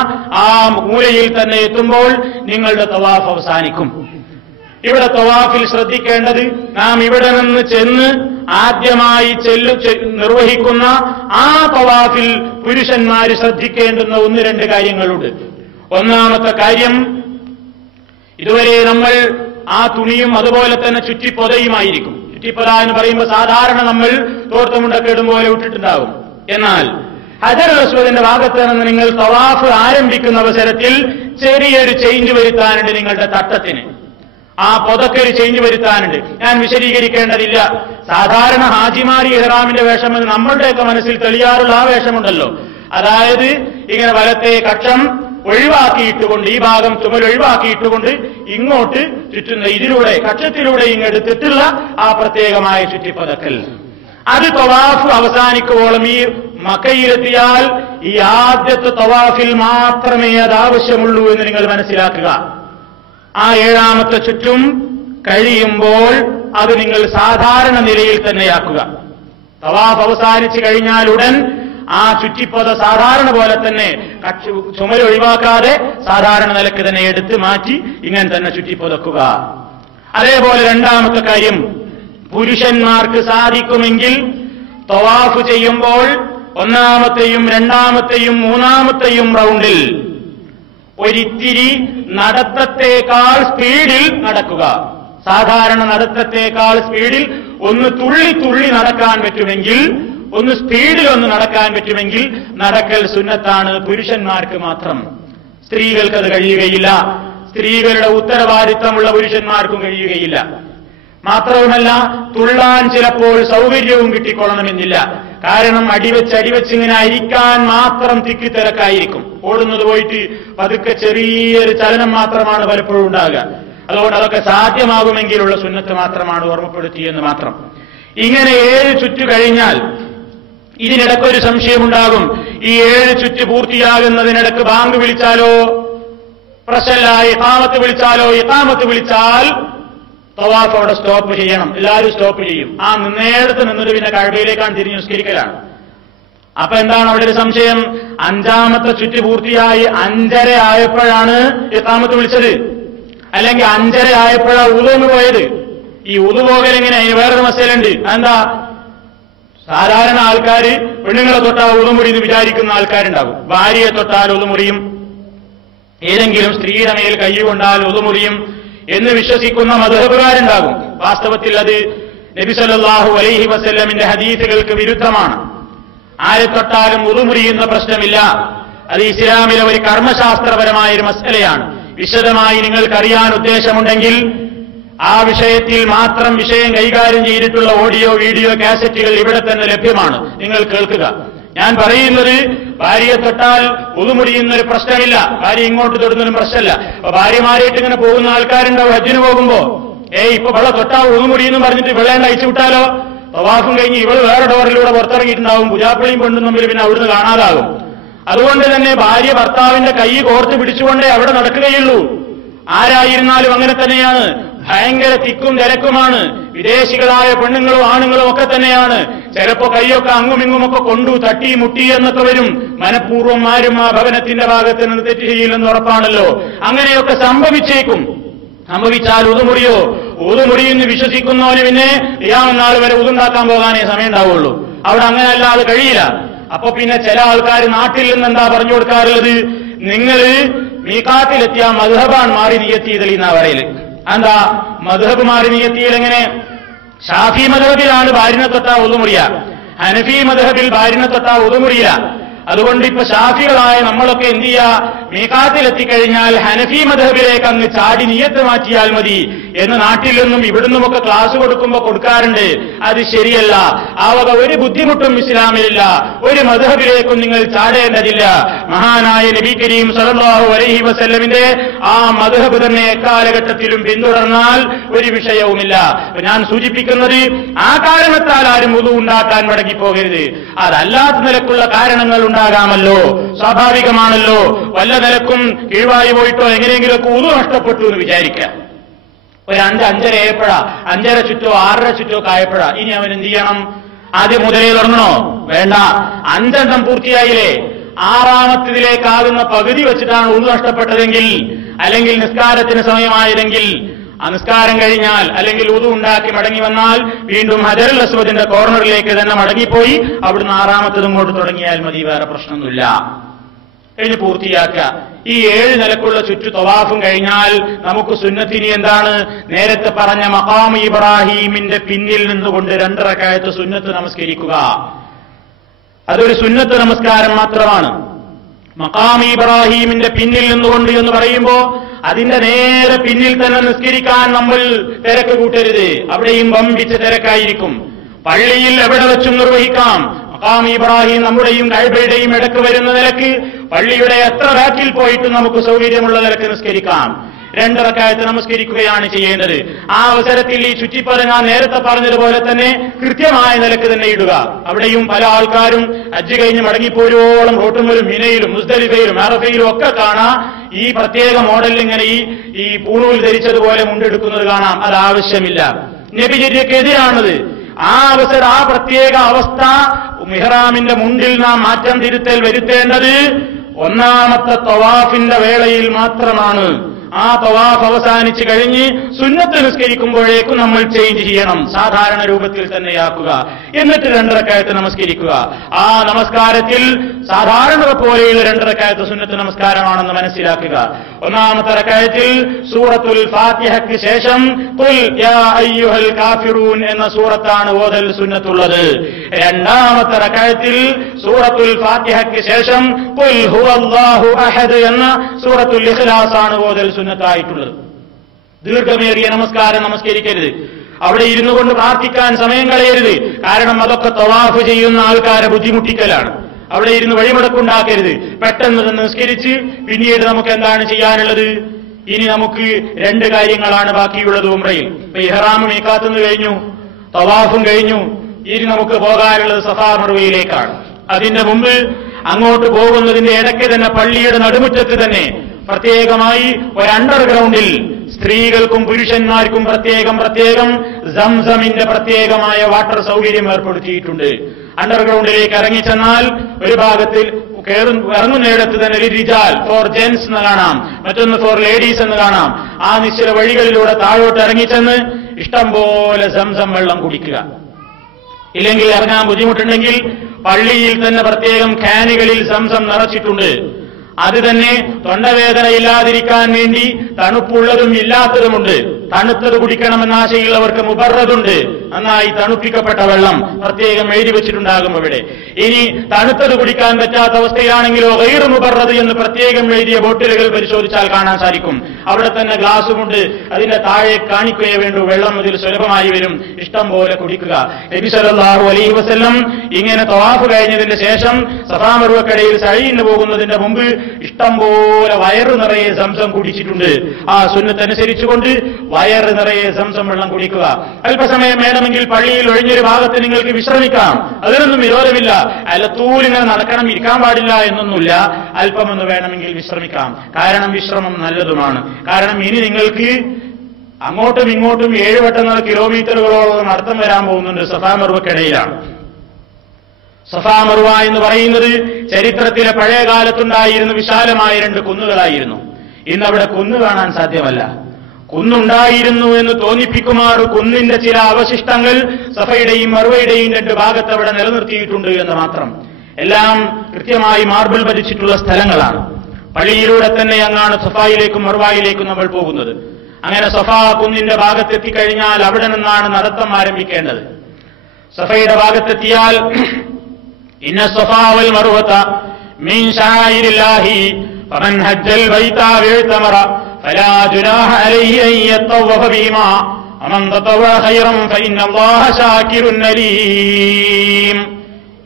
ആ മൂലയിൽ തന്നെ എത്തുമ്പോൾ നിങ്ങളുടെ തവാഫ് അവസാനിക്കും. ഇവിടെ തവാഫിൽ ശ്രദ്ധിക്കേണ്ടത്, നാം ഇവിടെ നിന്ന് ചെന്ന് ആദ്യമായി നിർവഹിക്കുന്ന ആ തവാഫിൽ പുരുഷന്മാര് ശ്രദ്ധിക്കേണ്ടുന്ന 1-2 കാര്യങ്ങളുണ്ട്. ഒന്നാമത്തെ കാര്യം, ഇതുവരെ നമ്മൾ ആ തുണിയും അതുപോലെ തന്നെ ചുറ്റിപ്പൊതയുമായിരിക്കും. ചുറ്റിപ്പൊത എന്ന് പറയുമ്പോൾ സാധാരണ നമ്മൾ തോർത്തുമുണ്ടൊക്കെ ഇടുമ്പോലെ ഇട്ടിട്ടുണ്ടാവും. എന്നാൽ ഹജറുൽ അസ്വദിന്റെ ഭാഗത്ത് നിന്ന് നിങ്ങൾ തവാഫ് ആരംഭിക്കുന്ന അവസരത്തിൽ ചെറിയൊരു ചേഞ്ച് വരുത്താനുണ്ട്. നിങ്ങളുടെ തട്ടത്തിന് ആ പൊതക്കൊരു ചേഞ്ച് വരുത്താനുണ്ട്. ഞാൻ വിശദീകരിക്കേണ്ടതില്ല. സാധാരണ ഹാജിമാരി ഇഹ്റാമിന്റെ വേഷം എന്ന് നമ്മളുടെയൊക്കെ മനസ്സിൽ തെളിയാറുള്ള ആ വേഷമുണ്ടല്ലോ. അതായത് ഇങ്ങനെ വലത്തെ കക്ഷം ഒഴിവാക്കിയിട്ടുകൊണ്ട്, ഈ ഭാഗം തുമൽ ഒഴിവാക്കിയിട്ടുകൊണ്ട് ഇങ്ങോട്ട് ചുറ്റുന്ന ഇതിലൂടെ കക്ഷത്തിലൂടെ ഇങ്ങെടുത്തിട്ടുള്ള ആ പ്രത്യേകമായ ചുറ്റിപ്പതക്കൽ, അത് തവാഫ് അവസാനിക്കുവോളം ഈ മക്കയിലെത്തിയാൽ ഈ ആദ്യത്തെ തവാഫിൽ മാത്രമേ അത് ആവശ്യമുള്ളൂ എന്ന് നിങ്ങൾ മനസ്സിലാക്കുക. ആ 7ാമത്തെ ചുറ്റും കഴിയുമ്പോൾ അത് നിങ്ങൾ സാധാരണ നിലയിൽ തന്നെയാക്കുക. തവാഫ് അവസാനിച്ചു കഴിഞ്ഞാൽ ഉടൻ ആ ചുറ്റിപ്പത സാധാരണ പോലെ തന്നെ ചുമൽ ഒഴിവാക്കാതെ സാധാരണ നിലക്ക് തന്നെ എടുത്ത് മാറ്റി ഇങ്ങനെ തന്നെ ചുറ്റിപ്പതക്കുക. അതേപോലെ 2ാമത്തെ കാര്യം, പുരുഷന്മാർക്ക് സാധിക്കുമെങ്കിൽ തവാഫ് ചെയ്യുമ്പോൾ 1ാമത്തെയും 2ാമത്തെയും 3ാമത്തെയും റൗണ്ടിൽ ഒരിത്തിരി നടത്തത്തേക്കാൾ സ്പീഡിൽ നടക്കുക. സാധാരണ നടത്തത്തേക്കാൾ സ്പീഡിൽ ഒന്ന് തുള്ളി നടക്കാൻ പറ്റുമെങ്കിൽ, ഒന്ന് സ്പീഡിൽ ഒന്ന് നടക്കാൻ പറ്റുമെങ്കിൽ നടക്കൽ സുന്നത്താണ്, പുരുഷന്മാർക്ക് മാത്രം. സ്ത്രീകൾക്കത് കഴിയുകയില്ല. സ്ത്രീകളുടെ ഉത്തരവാദിത്തമുള്ള പുരുഷന്മാർക്കും കഴിയുകയില്ല. മാത്രവുമല്ല, തുള്ളാൻ ചിലപ്പോൾ സൗകര്യവും കിട്ടിക്കൊള്ളണമെന്നില്ല. കാരണം അടിവെച്ച് ഇങ്ങനെ അരിക്കാൻ മാത്രം തിക്കിത്തിരക്കായിരിക്കും. ഓടുന്നത് പോയിട്ട് പതുക്കെ ചെറിയൊരു ചലനം മാത്രമാണ് പലപ്പോഴും ഉണ്ടാകുക. അതുകൊണ്ട് അതൊക്കെ സാധ്യമാകുമെങ്കിലുള്ള സുന്നത്ത് മാത്രമാണ് ഓർമ്മപ്പെടുത്തിയെന്ന് മാത്രം. ഇങ്ങനെ 7 ചുറ്റു കഴിഞ്ഞാൽ ഇതിനിടയ്ക്കൊരു സംശയമുണ്ടാകും, ഈ 7 ചുറ്റ് പൂർത്തിയാകുന്നതിനിടക്ക് ബാങ്ക് വിളിച്ചാലോ പ്രശ്നമല്ല, ഇഖാമത്ത് വിളിച്ചാലോ, ഇഖാമത്ത് വിളിച്ചാൽ തവാഫ് അവിടെ സ്റ്റോപ്പ് ചെയ്യണം, എല്ലാവരും സ്റ്റോപ്പ് ചെയ്യും. ആ നിന്നേടത്ത് നിന്നത് പിന്നെ കഅബയിലേക്കാണ് തിരിഞ്ഞ് നിസ്കരിക്കലാണ്. അപ്പൊ എന്താണ് അവിടെ ഒരു സംശയം? 5ാമത്തെ ചുറ്റ് പൂർത്തിയായി 5:30 ആയപ്പോഴാണ് ഇഖാമത്ത് വിളിച്ചത്, അല്ലെങ്കിൽ 5:30 ആയപ്പോഴാണ് ഉളുന്ന് പോയത്. ഈ ഉളു പോകൽ എങ്ങനെ? വേറൊരു മസലുണ്ട്. എന്താ? സാധാരണ ആൾക്കാർ പെണ്ണുങ്ങളെ തൊട്ടാൽ ഉളുമുറി എന്ന് വിചാരിക്കുന്ന ആൾക്കാരുണ്ടാകും. ഭാര്യയെ തൊട്ടാൽ ഉളുമുറിയും, ഏതെങ്കിലും സ്ത്രീയുടെ മേൽ കൈകൊണ്ടാൽ ഉളുമുറിയും എന്ന് വിശ്വസിക്കുന്ന മദ്ഹബുകാരുണ്ടാകും. വാസ്തവത്തിൽ അത് നബി സല്ലല്ലാഹു അലൈഹി വസല്ലമിന്റെ ഹദീസുകൾക്ക് വിരുദ്ധമാണ്. ആരെ തൊട്ടാലും ഉളുമുറിയുന്ന പ്രശ്നമില്ല. അത് ഇസ്ലാമിലെ ഒരു കർമ്മശാസ്ത്രപരമായ ഒരു മസലയാണ്. വിശദമായി നിങ്ങൾക്കറിയാൻ ഉദ്ദേശമുണ്ടെങ്കിൽ ആ വിഷയത്തിൽ മാത്രം വിഷയം കൈകാര്യം ചെയ്തിട്ടുള്ള ഓഡിയോ, വീഡിയോ, കാസറ്റുകൾ ഇവിടെ തന്നെ ലഭ്യമാണ്. നിങ്ങൾ കേൾക്കുക. ഞാൻ പറയുന്നത് ഭാര്യയെ തൊട്ടാൽ ഉളുമുറിയുന്നൊരു പ്രശ്നമില്ല, ഭാര്യ ഇങ്ങോട്ട് തൊടുന്നൊരു പ്രശ്നമല്ല. അപ്പൊ ഭാര്യമാരായിട്ട് ഇങ്ങനെ പോകുന്ന ആൾക്കാരുണ്ടാവും ഹജ്ജിന് പോകുമ്പോ, ഇപ്പൊ വെള്ള തൊട്ടാ ഉളുമുറിയെന്ന് പറഞ്ഞിട്ട് വെള്ളേണ്ട അയച്ചു വിട്ടാലോ, തവാഫും കഴിഞ്ഞ് ഇവള് വേറെ ഡോറിലൂടെ പുറത്തിറങ്ങിയിട്ടുണ്ടാവും, പുജാപ്പിളിയും പെണ്ണും തമ്മിൽ പിന്നെ അവിടുന്ന് കാണാതാകും. അതുകൊണ്ട് തന്നെ ഭാര്യ ഭർത്താവിന്റെ കൈ കോർത്ത് പിടിച്ചുകൊണ്ടേ അവിടെ നടക്കുകയുള്ളൂ. ആരായിരുന്നാലും അങ്ങനെ തന്നെയാണ്. ഭയങ്കര തിക്കും തിരക്കുമാണ്. വിദേശികളായ പെണ്ണുങ്ങളും ആണുങ്ങളും ഒക്കെ തന്നെയാണ്. ചിലപ്പോ കൈയൊക്കെ അങ്ങുമിങ്ങുമൊക്കെ കൊണ്ടു തട്ടി മുട്ടി എന്നൊക്കെ വരും. മനഃപൂർവ്വം ആരും ആ ഭവനത്തിന്റെ ഭാഗത്ത് നിന്ന് തെറ്റ് ചെയ്യില്ലെന്ന് ഉറപ്പാണല്ലോ. അങ്ങനെയൊക്കെ സംഭവിച്ചേക്കും. സംഭവിച്ചാൽ ഉതുമുറിയോ? ഉതുമുറിയെന്ന് വിശ്വസിക്കുന്നവന് പിന്നെ ഇയാളെന്നാൾ വരെ ഉതുണ്ടാക്കാൻ പോകാനേ സമയം ഉണ്ടാവുള്ളൂ. അവിടെ അങ്ങനെ അല്ലാതെ കഴിയില്ല. അപ്പൊ പിന്നെ ചില ആൾക്കാർ നാട്ടിൽ നിന്ന് എന്താ പറഞ്ഞു കൊടുക്കാറുള്ളത്? നിങ്ങൾ മീഖാത്തിലെത്തിയ മദ്ഹബാൻ മാറി നിയത്തിയതിൽ എന്നാ പറയല്. എന്താ മദ്ഹബ് മാറി നിയത്തിയിൽ? എങ്ങനെ? ഷാഫി മദ്ഹബിലാണ് ഭാര്യനെ തൊട്ടാ ഉളുമുറിയ, ഹനഫി മദ്ഹബിൽ ഭാര്യനെ തൊട്ടാ ഉളുമുറിയ. അതുകൊണ്ട് ഇപ്പൊ ഷാഫികളായ നമ്മളൊക്കെ എന്ത് ചെയ്യുക? മീഖാത്തിലെത്തിക്കഴിഞ്ഞാൽ ഹനഫി മദ്ഹബിലേക്ക് അങ്ങ് ചാടി നിയത്ത് മാറ്റിയാൽ മതി എന്ന് നാട്ടിൽ നിന്നും ഇവിടുന്നുമൊക്കെ ക്ലാസ് കൊടുക്കുമ്പോ കൊടുക്കാറുണ്ട്. അത് ശരിയല്ല. ആ വക ഒരു ബുദ്ധിമുട്ടും ഇസ്ലാമിലില്ല. ഒരു മദ്ഹബിലേക്കും നിങ്ങൾ ചാടേണ്ടതില്ല. മഹാനായ നബി കരീം സല്ലല്ലാഹു അലൈഹി വസല്ലമിന്റെ ആ മദ്ഹബ് തന്നെ എക്കാലഘട്ടത്തിലും പിന്തുടർന്നാൽ ഒരു വിഷയവുമില്ല. ഞാൻ സൂചിപ്പിക്കുന്നത് ആ കാരണത്താൽ ആരും വുളു ഉണ്ടാക്കാൻ മടങ്ങിപ്പോകരുത്. അതല്ലാത്ത നിലക്കുള്ള കാരണങ്ങൾ ഉണ്ടാകാമല്ലോ, സ്വാഭാവികമാണല്ലോ. വല്ല നിലക്കും കീഴ്വായി പോയിട്ടോ എങ്ങനെയെങ്കിലുമൊക്കെ വുളു നഷ്ടപ്പെട്ടു എന്ന് വിചാരിക്കാം. ഒരു 5-5:30 ആയപ്പോഴാ, 5:30 ചുറ്റോ 6:30 ചുറ്റോ ഒക്കെ ആയപ്പോഴാ ഇനി അവൻ എന്ത് ചെയ്യണം? ആദ്യം മുതലേ തുടങ്ങണോ? വേണ്ട. 5 പൂർത്തിയായില്ലേ? 6ാമത്തേതിലേക്കാകുന്ന പകുതി വെച്ചിട്ടാണ് വുളു നഷ്ടപ്പെട്ടതെങ്കിൽ, അല്ലെങ്കിൽ നിസ്കാരത്തിന് സമയമായതെങ്കിൽ, ആ നിസ്കാരം കഴിഞ്ഞാൽ അല്ലെങ്കിൽ വുളു ഉണ്ടാക്കി മടങ്ങി വന്നാൽ വീണ്ടും ഹജറുൽ അസ്വദിന്റെ കോർണറിലേക്ക് തന്നെ മടങ്ങിപ്പോയി അവിടുന്ന് 6ാമത്തേതും ഇങ്ങോട്ട് തുടങ്ങിയാൽ മതി. വേറെ പ്രശ്നമൊന്നുമില്ല. കഴിഞ്ഞ് പൂർത്തിയാക്കുക. ഈ 7 നിലക്കുള്ള ചുറ്റു തവാഫും കഴിഞ്ഞാൽ നമുക്ക് സുന്നത്തിന് എന്താണ്? നേരത്തെ പറഞ്ഞ മഖാം ഇബ്രാഹീമിന്റെ പിന്നിൽ നിന്നുകൊണ്ട് 2 റക്അത്ത് സുന്നത്ത് നമസ്കരിക്കുക. അതൊരു സുന്നത്ത് നമസ്കാരം മാത്രമാണ്. മഖാം ഇബ്രാഹീമിന്റെ പിന്നിൽ നിന്നുകൊണ്ട് എന്ന് പറയുമ്പോ അതിന്റെ നേരെ പിന്നിൽ തന്നെ നിസ്കരിക്കാൻ നമ്മൾ തിരക്ക് കൂട്ടരുത്. അവിടെയും വമ്പിച്ച തിരക്കായിരിക്കും. പള്ളിയിൽ എവിടെ വെച്ചും നിർവഹിക്കാം. മഖാം ഇബ്രാഹിം നമ്മുടെയും കഅബയുടെയും ഇടക്ക് വരുന്ന നിലക്ക് പള്ളിയുടെ എത്ര ബാക്കിൽ പോയിട്ട് നമുക്ക് സൗകര്യമുള്ള നിലക്ക് നിസ്കരിക്കാം. 2 റക്അത്ത് നമസ്കരിക്കുകയാണ് ചെയ്യേണ്ടത്. ആ അവസരത്തിൽ ഈ ചുറ്റിപ്പറ ഞാൻ നേരത്തെ പറഞ്ഞതുപോലെ തന്നെ കൃത്യമായ നിലക്ക് തന്നെ ഇടുക. അവിടെയും പല ആൾക്കാരും ഹജ്ജ് കഴിഞ്ഞ് മടങ്ങിപ്പോരോളം റോട്ടുമലും മിനയിലും മുസ്ദലിഫയിലും അറഫയിലും ഒക്കെ കാണാം ഈ പ്രത്യേക മോഡലിൽ ഇങ്ങനെ ഈ പൂണൂൽ ധരിച്ചതുപോലെ മുണ്ടെടുക്കുന്നത് കാണാം. അത് ആവശ്യമില്ല. നബിചര്യക്ക് എതിരാണത്. ആ അവസരം, ആ പ്രത്യേക അവസ്ഥ മിഹ്റാമിന്റെ മുണ്ടിൽ നാം മാറ്റം തിരുത്തൽ വരുത്തേണ്ടത് 1ാമത്തെ തവാഫിന്റെ വേളയിൽ മാത്രമാണ്. ആ തവാഫ് അവസാനിച്ച് കഴിഞ്ഞ് സുന്നത്ത് നിസ്കരിക്കുമ്പോഴേക്കും നമ്മൾ ചേഞ്ച് ചെയ്യണം. സാധാരണ രൂപത്തിൽ തന്നെയാക്കുക. എന്നിട്ട് 2 റക്അത്ത് നമസ്കരിക്കുക. ആ നമസ്കാരത്തിൽ സാധാരണ പോലെയുള്ള 2 റക്അത്ത് സുന്നത്ത് നമസ്കാരമാണെന്ന് മനസ്സിലാക്കുക. 1ാമത്തെ റക്അത്തിൽ സൂറത്തുൽ ഫാത്തിഹയ്ക്ക് ശേഷം ഖുൽ യാ അയ്യുഹൽ കാഫിറൂൻ എന്ന സൂറത്താണ് ഓതൽ സുന്നത്തുള്ളത്. 2ാമത്തെ റക്അത്തിൽ സൂറത്തുൽ ഫാത്തിഹയ്ക്ക് ശേഷം ഖുൽ ഹുവല്ലാഹു അഹദ് എന്ന സൂറത്തുൽ ഇഖ്ലാസ് ആണ് ഓതൽ സുന്നത്തായിട്ടുള്ളത്. ദീർഘമേറിയ നമസ്കാരം നമസ്കരിക്കരുത്. അവിടെ ഇരുന്നു കൊണ്ട് പ്രാർത്ഥിക്കാൻ സമയം കളയരുത്. കാരണം അതൊക്കെ തവാഫ് ചെയ്യുന്ന ആൾക്കാരെ ബുദ്ധിമുട്ടിക്കലാണ്. അവിടെ ഇരുന്ന് വഴിമുടക്കുണ്ടാക്കരുത്. പെട്ടെന്ന് നിസ്കരിച്ച് പിന്നീട് നമുക്ക് എന്താണ് ചെയ്യാനുള്ളത്? ഇനി നമുക്ക് 2 കാര്യങ്ങളാണ് ബാക്കിയുള്ളത് ഉംറയിൽ. ഇഹ്റാം മീഖാത്ത് നിന്ന് കഴിഞ്ഞു, തവാഫും കഴിഞ്ഞു, ഇനി നമുക്ക് പോകാനുള്ളത് സഫാ മർവയിലേക്കാണ്. അതിന്റെ മുമ്പ് അങ്ങോട്ട് പോകുന്നതിന്റെ ഇടയ്ക്ക് തന്നെ പള്ളിയുടെ നടുമുറ്റത്ത് തന്നെ പ്രത്യേകമായി ഒരു അണ്ടർഗ്രൗണ്ടിൽ സ്ത്രീകൾക്കും പുരുഷന്മാർക്കും പ്രത്യേകം സംസമിന്റെ പ്രത്യേകമായ വാട്ടർ സൗകര്യം ഏർപ്പെടുത്തിയിട്ടുണ്ട്. അണ്ടർഗ്രൗണ്ടിലേക്ക് ഇറങ്ങിച്ചെന്നാൽ ഒരു ഭാഗത്തിൽ ഇറങ്ങുന്നിടത്ത് തന്നെ ഒരു റിജാൽ ഫോർ ജെന്റ്സ് എന്ന് കാണാം, മറ്റൊന്ന് ഫോർ ലേഡീസ് എന്ന് കാണാം. ആ നിശ്ചല വഴികളിലൂടെ താഴോട്ട് ഇറങ്ങിച്ചെന്ന് ഇഷ്ടം പോലെ സംസം വെള്ളം കുടിക്കുക. ഇല്ലെങ്കിൽ ഇറങ്ങാൻ ബുദ്ധിമുട്ടുണ്ടെങ്കിൽ പള്ളിയിൽ തന്നെ പ്രത്യേകം ക്യാനുകളിൽ സംസം നിറച്ചിട്ടുണ്ട്. അത് തന്നെ തൊണ്ടവേദന ഇല്ലാതിരിക്കാൻ വേണ്ടി തണുപ്പുള്ളതും ഇല്ലാത്തതുമുണ്ട്. തണുത്തത് കുടിക്കണമെന്ന ആശയുള്ളവർക്ക് മുബറദുണ്ട്, നന്നായി തണുപ്പിക്കപ്പെട്ട വെള്ളം പ്രത്യേകം എഴുതി വെച്ചിട്ടുണ്ടാകും അവിടെ. ഇനി തണുത്തത് കുടിക്കാൻ പറ്റാത്ത അവസ്ഥയിലാണെങ്കിലോ ഗൈർ മുബറദ് എന്ന് പ്രത്യേകം എഴുതിയ ബോട്ടിലുകൾ പരിശോധിച്ചാൽ കാണാൻ സാധിക്കും. അവിടെ തന്നെ ഗ്ലാസുമുണ്ട്, അതിന്റെ താഴെ കാണിക്കുകയേ വേണ്ടൂ, വെള്ളം അതിൽ സുലഭമായി വരും, ഇഷ്ടം പോലെ കുടിക്കുക. നബി സല്ലല്ലാഹു അലൈഹി വസല്ലം ഇങ്ങനെ തവാഫ് കഴിഞ്ഞതിന് ശേഷം സഫാ മർവക്കടയിൽ സഈന് പോകുന്നതിന്റെ മുമ്പ് ഇഷ്ടം പോലെ വയറ് നിറയെ സംസം കുടിച്ചിട്ടുണ്ട്. ആ സുന്നത്ത് അനുസരിച്ചുകൊണ്ട് വയറ് നിറയെ സംസം വെള്ളം കുടിക്കുക. അല്പസമയം വേണമെങ്കിൽ പള്ളിയിൽ ഒഴിഞ്ഞൊരു ഭാഗത്ത് നിങ്ങൾക്ക് വിശ്രമിക്കാം, അതിനൊന്നും വിരോധമില്ല. അലത്തൂരിങ്ങനെ നടക്കണം, ഇരിക്കാൻ പാടില്ല എന്നൊന്നുമില്ല. അല്പമൊന്ന് വേണമെങ്കിൽ വിശ്രമിക്കാം. കാരണം വിശ്രമം നല്ലതുമാണ്. കാരണം ഇനി നിങ്ങൾക്ക് അങ്ങോട്ടും ഇങ്ങോട്ടും 7-8 കിലോമീറ്ററുകളോളം നടത്തം വരാൻ പോകുന്നുണ്ട്. സഫാ മർവക്കിടയിലാണ്. സഫാ മർവ എന്ന് പറയുന്നത് ചരിത്രത്തിലെ പഴയ കാലത്തുണ്ടായിരുന്ന വിശാലമായ 2 കുന്നുകളായിരുന്നു. ഇന്നവിടെ കുന്ന് കാണാൻ സാധ്യമല്ല. കുന്നുണ്ടായിരുന്നു എന്ന് തോന്നിപ്പിക്കുമാർ കുന്നിന്റെ ചില അവശിഷ്ടങ്ങൾ സഫയുടെയും മർവയുടെയും 2 ഭാഗത്ത് അവിടെ നിലനിർത്തിയിട്ടുണ്ട് എന്ന് മാത്രം. എല്ലാം കൃത്യമായി മാർബിൾ പതിച്ചിട്ടുള്ള സ്ഥലങ്ങളാണ്. പള്ളിയിലൂടെ തന്നെ അങ്ങാണ് സഫായിലേക്കും മർവായിലേക്കും നമ്മൾ പോകുന്നത്. അങ്ങനെ സഫാ കുന്നിന്റെ ഭാഗത്തെത്തിക്കഴിഞ്ഞാൽ അവിടെ നിന്നാണ് നടത്തം ആരംഭിക്കേണ്ടത്. സഫയുടെ ഭാഗത്തെത്തിയാൽ ഇന്ന സഫാ വൽ മർവത മിൻ ശാഇരില്ലാഹി ഫമൻ ഹജ്ജൽ ബൈത വഅതമറ ഫലാ ജുനാഹ അലൈഹി അൻ യതവഫ ബിഹിമാ വമൻ തതവ ഖൈറൻ ഫഇന്നല്ലാഹ ശാകിറുൻ അലീം.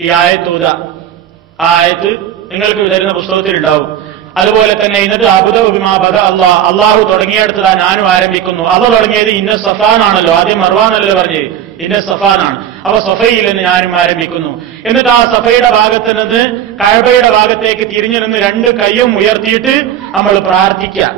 ഈ ആയത്ത് നിങ്ങൾക്ക് തരുന്ന പുസ്തകത്തിലുണ്ടാവും. അതുപോലെ തന്നെ ഇന്നത്തെ അള്ളാഹു തുടങ്ങിയെടുത്തതാ ഞാനും ആരംഭിക്കുന്നു. അത് തുടങ്ങിയത് ഇന്ന സഫാനാണല്ലോ, ആദ്യം മർവാനല്ലോ പറഞ്ഞത്, ഇന്ന സഫാനാണ്. അപ്പൊ സഫയിൽ നിന്ന് ഞാനും ആരംഭിക്കുന്നു. എന്നിട്ട് ആ സഫയുടെ ഭാഗത്ത് നിന്ന് കഅബയുടെ ഭാഗത്തേക്ക് തിരിഞ്ഞു നിന്ന് 2 കൈയും ഉയർത്തിയിട്ട് നമ്മൾ പ്രാർത്ഥിക്കുക.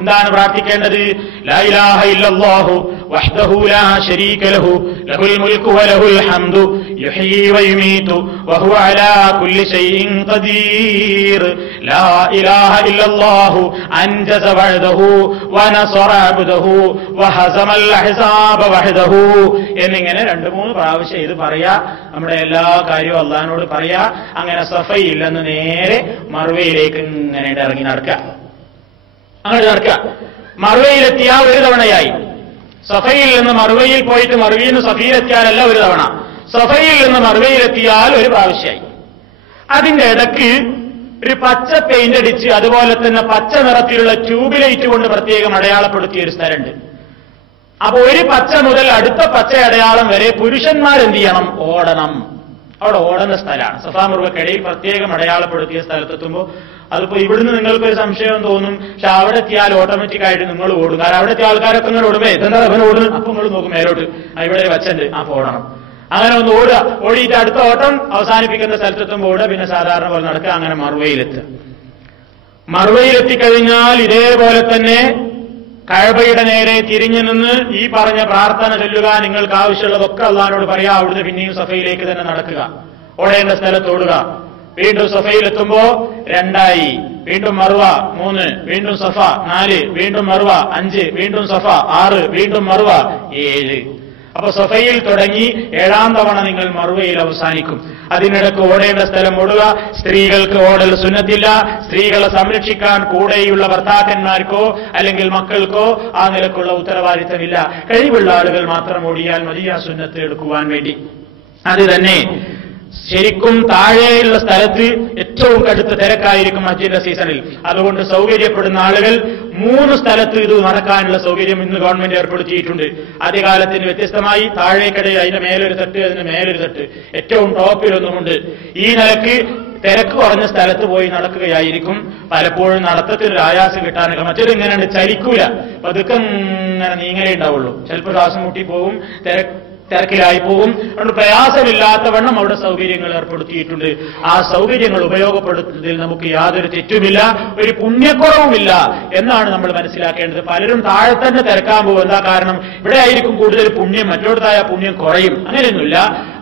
എന്താണ് പ്രാർത്ഥിക്കേണ്ടത്? ലാ ഇലാഹ ഇല്ലല്ലാഹു വഹ്ദഹു ലാ ശരീക ലഹു ലഹുൽ മുൽക്കു വലഹുൽ ഹംദു യുഹ്യീ വയുമീതു വഹുവ അലാ കുല്ലി ഷൈഇൻ ഖദീർ. ലാ ഇലാഹ ഇല്ലല്ലാഹു അൻജസ വഅദഹു വനസറ അബ്ദഹു വഹസമൽ അഹ്സാബ വഹദഹു എന്നിങ്ങനെ 2-3 പ്രാവശ്യം ഇത് പറയാ. നമ്മുടെ എല്ലാ കാര്യവും അല്ലാഹുവിനോട് പറയാ. അങ്ങനെ സഫയിൽ നിന്ന് നേരെ മർവയിലേക്ക് ഇങ്ങനെ ഇറങ്ങി നടക്കുക. അങ്ങനെ നടക്കുക. മർവയിലെത്തിയാൽ 1 തവണയായി. സഫയിൽ നിന്ന് മർവയിൽ പോയിട്ട് മർവയിൽ നിന്ന് സഫയിലെത്തിയാലല്ല 1 തവണ. സഫയിൽ നിന്ന് മർവയിലെത്തിയാൽ 1 പ്രാവശ്യമായി. അതിന്റെ ഇടയ്ക്ക് ഒരു പച്ച പെയിന്റ് അടിച്ച് അതുപോലെ തന്നെ പച്ച നിറത്തിലുള്ള ട്യൂബ് ലൈറ്റ് കൊണ്ട് പ്രത്യേകം അടയാളപ്പെടുത്തിയ ഒരു സ്ഥലമുണ്ട്. അപ്പൊ ഒരു പച്ച മുതൽ അടുത്ത പച്ച അടയാളം വരെ പുരുഷന്മാരെന്ത് ചെയ്യണം? ഓടണം. അവിടെ ഓടുന്ന സ്ഥലമാണ്. സഫാ മർവക്കിടയിൽ പ്രത്യേകം അടയാളപ്പെടുത്തിയ സ്ഥലത്തെത്തുമ്പോൾ അതിപ്പോ ഇവിടുന്ന് നിങ്ങൾക്കൊരു സംശയം തോന്നും. പക്ഷെ അവിടെ എത്തിയാൽ ഓട്ടോമാറ്റിക് ആയിട്ട് നിങ്ങൾ ഓടും. കാരണം അവിടെ എത്തിയ ആൾക്കാരൊക്കെ നിങ്ങൾ ഓടുമ്പോ എന്താ അവൻ ഓടുന്നു, അപ്പൊ നിങ്ങൾ നോക്കും മേലോട്ട്, ഇവിടെ വച്ചുണ്ട്, അപ്പൊ ഓടണം. അങ്ങനെ ഒന്ന് ഓടുക. ഓടിയിട്ട് അടുത്ത ഓട്ടം അവസാനിപ്പിക്കുന്ന സ്ഥലത്തെത്തുമ്പോൾ ഓടുക. പിന്നെ സാധാരണ പോലെ നടക്കുക. അങ്ങനെ മർവയിലെത്തുക. മർവയിലെത്തിക്കഴിഞ്ഞാൽ ഇതേപോലെ തന്നെ കഅബയുടെ നേരെ തിരിഞ്ഞു നിന്ന് ഈ പറഞ്ഞ പ്രാർത്ഥന ചൊല്ലുക. നിങ്ങൾക്ക് ആവശ്യമുള്ളതൊക്കെ അള്ളാഹിനോട് പറയാ. അവിടുന്ന് പിന്നെയും സഫയിലേക്ക് തന്നെ നടക്കുക. ഓടേണ്ട സ്ഥലത്തോടുക. വീണ്ടും സഫയിലെത്തുമ്പോ 2 വീണ്ടും മർവ 3, വീണ്ടും സഫ 4, വീണ്ടും മർവ 5, വീണ്ടും സഫ 6, വീണ്ടും മർവ 7. അപ്പൊ സഫയിൽ തുടങ്ങി 7ാം തവണ നിങ്ങൾ മർവയിൽ അവസാനിക്കും. അതിനിടയ്ക്ക് ഓടേണ്ട സ്ഥലം ഓടുക. സ്ത്രീകൾക്ക് ഓടൽ സുന്നത്തില്ല. സ്ത്രീകളെ സംരക്ഷിക്കാൻ കൂടെയുള്ള ഭർത്താക്കന്മാർക്കോ അല്ലെങ്കിൽ മക്കൾക്കോ ആ നിലക്കുള്ള ഉത്തരവാദിത്തമില്ല. കഴിവുള്ള ആളുകൾ മാത്രം ഓടിയാൽ മതി ആ സുന്നത്ത് എടുക്കുവാൻ വേണ്ടി. അത് തന്നെ ശരിക്കും താഴെയുള്ള സ്ഥലത്ത് ഏറ്റവും കടുത്ത തിരക്കായിരിക്കും ഹജ്ജിന്റെ സീസണിൽ. അതുകൊണ്ട് സൗകര്യപ്പെടുന്ന ആളുകൾ 3 സ്ഥലത്ത് ഇത് നടക്കാനുള്ള സൗകര്യം ഇന്ന് ഗവൺമെന്റ് ഏർപ്പെടുത്തിയിട്ടുണ്ട്. ആദ്യകാലത്തിന് വ്യത്യസ്തമായി താഴേക്കടയിൽ അതിന്റെ മേലൊരു തട്ട്, അതിന് മേലൊരു തട്ട്, ഏറ്റവും ടോപ്പിലൊന്നുമുണ്ട്. ഈ നിലക്ക് തിരക്ക് കുറഞ്ഞ സ്ഥലത്ത് പോയി നടക്കുകയായിരിക്കും. പലപ്പോഴും നടത്തത്തിനൊരു ആയാസം കിട്ടാനൊക്കെ. മറ്റൊരു ഇങ്ങനെയാണ്, ചലിക്കൂല, പതുക്കെ ഇങ്ങനെ നീങ്ങലേ ഉണ്ടാവുള്ളൂ. ചിലപ്പോൾ ശ്വാസം മുട്ടി പോകും. തിരക്കിലായി പോകും. അതുകൊണ്ട് പ്രയാസമില്ലാത്തവണ്ണം അവിടെ സൗകര്യങ്ങൾ ഏർപ്പെടുത്തിയിട്ടുണ്ട്. ആ സൗകര്യങ്ങൾ ഉപയോഗപ്പെടുത്തുന്നതിൽ നമുക്ക് യാതൊരു തെറ്റുമില്ല, ഒരു പുണ്യക്കുറവുമില്ല എന്നാണ് നമ്മൾ മനസ്സിലാക്കേണ്ടത്. പലരും താഴെ തന്നെ തിരക്കാൻ പോകും. എന്താ കാരണം? ഇവിടെ ആയിരിക്കും കൂടുതൽ പുണ്യം, മറ്റോടത്തായ പുണ്യം കുറയും. അങ്ങനെയൊന്നുമില്ല.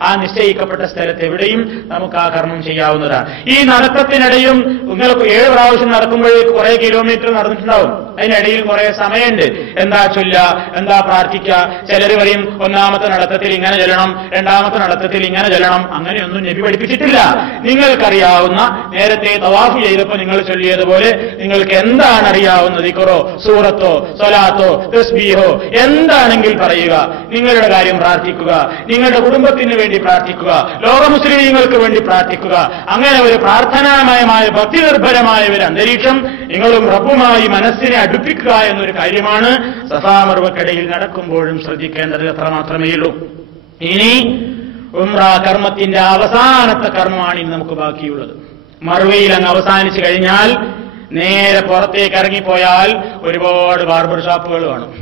ആ നിശ്ചയിക്കപ്പെട്ട സ്ഥലത്ത് എവിടെയും നമുക്ക് ആ കർമ്മം ചെയ്യാവുന്നതാണ്. ഈ നടത്തത്തിനിടയും നിങ്ങൾക്ക് 7 പ്രാവശ്യം നടക്കുമ്പോഴേക്ക് കുറെ കിലോമീറ്റർ നടന്നിട്ടുണ്ടാവും. അതിനിടയിൽ കുറെ സമയമുണ്ട്. എന്താ ചൊല്ല, എന്താ പ്രാർത്ഥിക്കുക. ചിലർ പറയും ഒന്നാമത്തെ നടത്തത്തിൽ ഇങ്ങനെ ചെല്ലണം, രണ്ടാമത്തെ നടത്തത്തിൽ ഇങ്ങനെ ചെല്ലണം. അങ്ങനെയൊന്നും നബി പഠിപ്പിച്ചിട്ടില്ല. നിങ്ങൾക്കറിയാവുന്ന, നേരത്തെ തവാഫ് ചെയ്തപ്പോൾ നിങ്ങൾ ചൊല്ലിയതുപോലെ നിങ്ങൾക്ക് എന്താണ് അറിയാവുന്നത്, ദിക്റോ സൂറത്തോ സ്വലാത്തോ തസ്ബീഹോ എന്താണെങ്കിൽ പറയുക. നിങ്ങളുടെ കാര്യം പ്രാർത്ഥിക്കുക, നിങ്ങളുടെ കുടുംബത്തിന് വേണ്ടി പ്രാർത്ഥിക്കുക, ലോക മുസ്ലിമീങ്ങൾക്ക് വേണ്ടി പ്രാർത്ഥിക്കുക. അങ്ങനെ ഒരു പ്രാർത്ഥനാമയമായ ഭക്തി നിർഭരമായ ഒരു അന്തരീക്ഷം നിങ്ങളും റബ്ബുമായി മനസ്സിനെ അടുപ്പിക്കുക എന്നൊരു കാര്യമാണ് സഫാ മർവക്കടയിൽ നടക്കുമ്പോഴും ശ്രദ്ധിക്കേണ്ടത്. അത്ര മാത്രമേ ഉള്ളൂ. ഇനി ഉംറ കർമ്മത്തിന്റെ അവസാനത്തെ കർമ്മമാണ് ഇനി നമുക്ക് ബാക്കിയുള്ളത്. മർവയിൽ അങ്ങ് അവസാനിച്ചു കഴിഞ്ഞാൽ നേരെ പുറത്തേക്ക് ഇറങ്ങിപ്പോയാൽ ഒരുപാട് ബാർബർ ഷാപ്പുകൾ കാണും.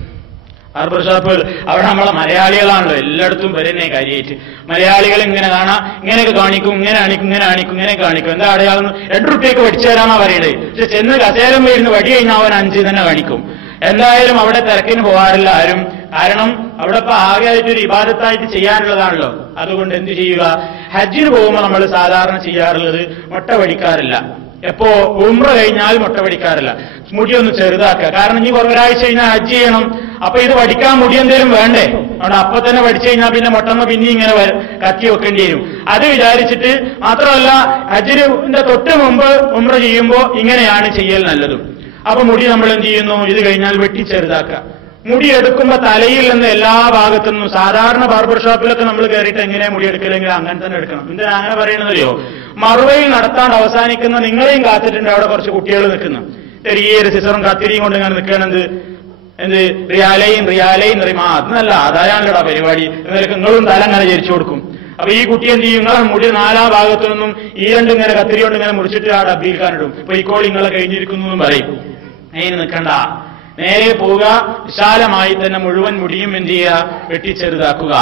ബാർബർ ഷാപ്പുകൾ അവിടെ നമ്മളെ മലയാളികളാണല്ലോ എല്ലായിടത്തും വരുന്നേ കാര്യമായിട്ട്. മലയാളികൾ ഇങ്ങനെ കാണാം, ഇങ്ങനെയൊക്കെ കാണിക്കും, ഇങ്ങനെ കാണിക്കും, ഇങ്ങനെ കാണിക്കും, ഇങ്ങനെ കാണിക്കും. എന്താ അടയാളം? 2 റുപ്യക്ക് പഠിച്ചു തരാന്നാ പറയണത്. പക്ഷെ ചെന്ന് കസേരം വരുന്ന വടി കഴിഞ്ഞാൽ അവൻ 5 തന്നെ കാണിക്കും. എന്തായാലും അവിടെ തിരക്കിന് പോകാറില്ല ആരും. കാരണം അവിടെ ഇപ്പൊ ആകെയായിട്ടൊരു ഇബാദത്തായിട്ട് ചെയ്യാനുള്ളതാണല്ലോ. അതുകൊണ്ട് എന്ത് ചെയ്യുക? ഹജ്ജിന് പോകുമ്പോൾ നമ്മൾ സാധാരണ ചെയ്യാറുള്ളത് മുട്ട വടിക്കാറില്ല. എപ്പോ? ഉംറ കഴിഞ്ഞാൽ മുട്ട വടിക്കാറില്ല. മുടിയൊന്ന് ചെറുതാക്കുക. കാരണം ഇനി ഒരാഴ്ച കഴിഞ്ഞാൽ ഹജ്ജ് ചെയ്യണം. അപ്പൊ ഇത് വടിക്കാൻ മുടി എന്തേലും വേണ്ടേ? അവിടെ അപ്പൊ തന്നെ വടിച്ചു കഴിഞ്ഞാൽ പിന്നെ മുട്ടമ്മ പിന്നെ ഇങ്ങനെ കത്തി വെക്കേണ്ടി വരും. അത് വിചാരിച്ചിട്ട് മാത്രമല്ല, ഹജ്ജിന്റെ തൊട്ട് മുമ്പ് ഉംറ ചെയ്യുമ്പോൾ ഇങ്ങനെയാണ് ചെയ്യൽ നല്ലതും. അപ്പൊ മുടി നമ്മൾ എന്ത് ചെയ്യുന്നു? ഇത് കഴിഞ്ഞാൽ വെട്ടി ചെറുതാക്കുക. മുടി എടുക്കുമ്പോ തലയിൽ നിന്ന് എല്ലാ ഭാഗത്തു നിന്നും, സാധാരണ ബാർബർ ഷോപ്പിലൊക്കെ നമ്മൾ കയറിയിട്ട് എങ്ങനെയാ മുടി എടുക്കില്ലെങ്കിൽ അങ്ങനെ തന്നെ എടുക്കണം. എന്തിനാ അങ്ങനെ പറയണതല്ലോ? മറുവയിൽ നടത്താണ്ട് അവസാനിക്കുന്ന നിങ്ങളെയും കാത്തിട്ടുണ്ട് അവിടെ കുറച്ച് കുട്ടികൾ നിൽക്കുന്നു. ചെറിയൊരു സിസറും കത്തിരിയും കൊണ്ട് ഇങ്ങനെ നിൽക്കണത് എന്ത്? റിയാലയും പറയും. അത് നല്ല ആദായമാണല്ലോടാ പരിപാടി. എന്നാലും നിങ്ങളും തല അങ്ങനെ ചരിച്ചു കൊടുക്കും. അപ്പൊ ഈ കുട്ടി എന്ത് ചെയ്യും? നിങ്ങളെ മുടി 4 ഭാഗത്തു നിന്നും ഈ 2 ഇങ്ങനെ കത്തിരി കൊണ്ട് ഇങ്ങനെ മുറിച്ചിട്ട് ആ ഡബ്ബിൽക്കാനിടും. ഇപ്പൊ ഈ കോൾ നിങ്ങളെ കഴിഞ്ഞിരിക്കുന്നു എന്നും പറയും. അതിന് നിൽക്കണ്ട, നേരെ പോവുക. വിശാലമായി തന്നെ മുഴുവൻ മുടിയും എന്ത് ചെയ്യുക? വെട്ടിച്ചെറുതാക്കുക.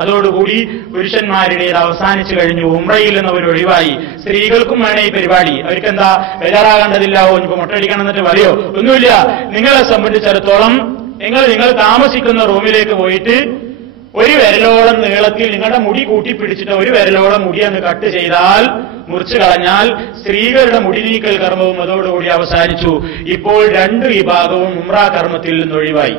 അതോടുകൂടി പുരുഷന്മാരുടെ അവസാനിച്ചു കഴിഞ്ഞു. ഉംറയിൽ നിന്നവർ ഒഴിവായി. സ്ത്രീകൾക്കും വേണേ ഈ പരിപാടി. അവർക്കെന്താ ബേജാറാകേണ്ടതില്ലാവോ? ഇനിയിപ്പോ മുട്ടടിക്കണം എന്നിട്ട് പറയോ? ഒന്നുമില്ല. നിങ്ങളെ സംബന്ധിച്ചിടത്തോളം നിങ്ങൾ താമസിക്കുന്ന റൂമിലേക്ക് പോയിട്ട് ഒരു വിരലോളം നീളത്തിൽ നിങ്ങളുടെ മുടി കൂട്ടിപ്പിടിച്ചിട്ട് ഒരു വിരലോളം മുടി അങ്ങ് കട്ട് ചെയ്താൽ, മുറിച്ചു കളഞ്ഞാൽ സ്ത്രീകളുടെ മുടി നീക്കൽ കർമ്മവും അതോടുകൂടി അവസാനിച്ചു. ഇപ്പോൾ 2 വിഭാഗവും ഉംറ കർമ്മത്തിൽ നിന്ന് ഒഴിവായി.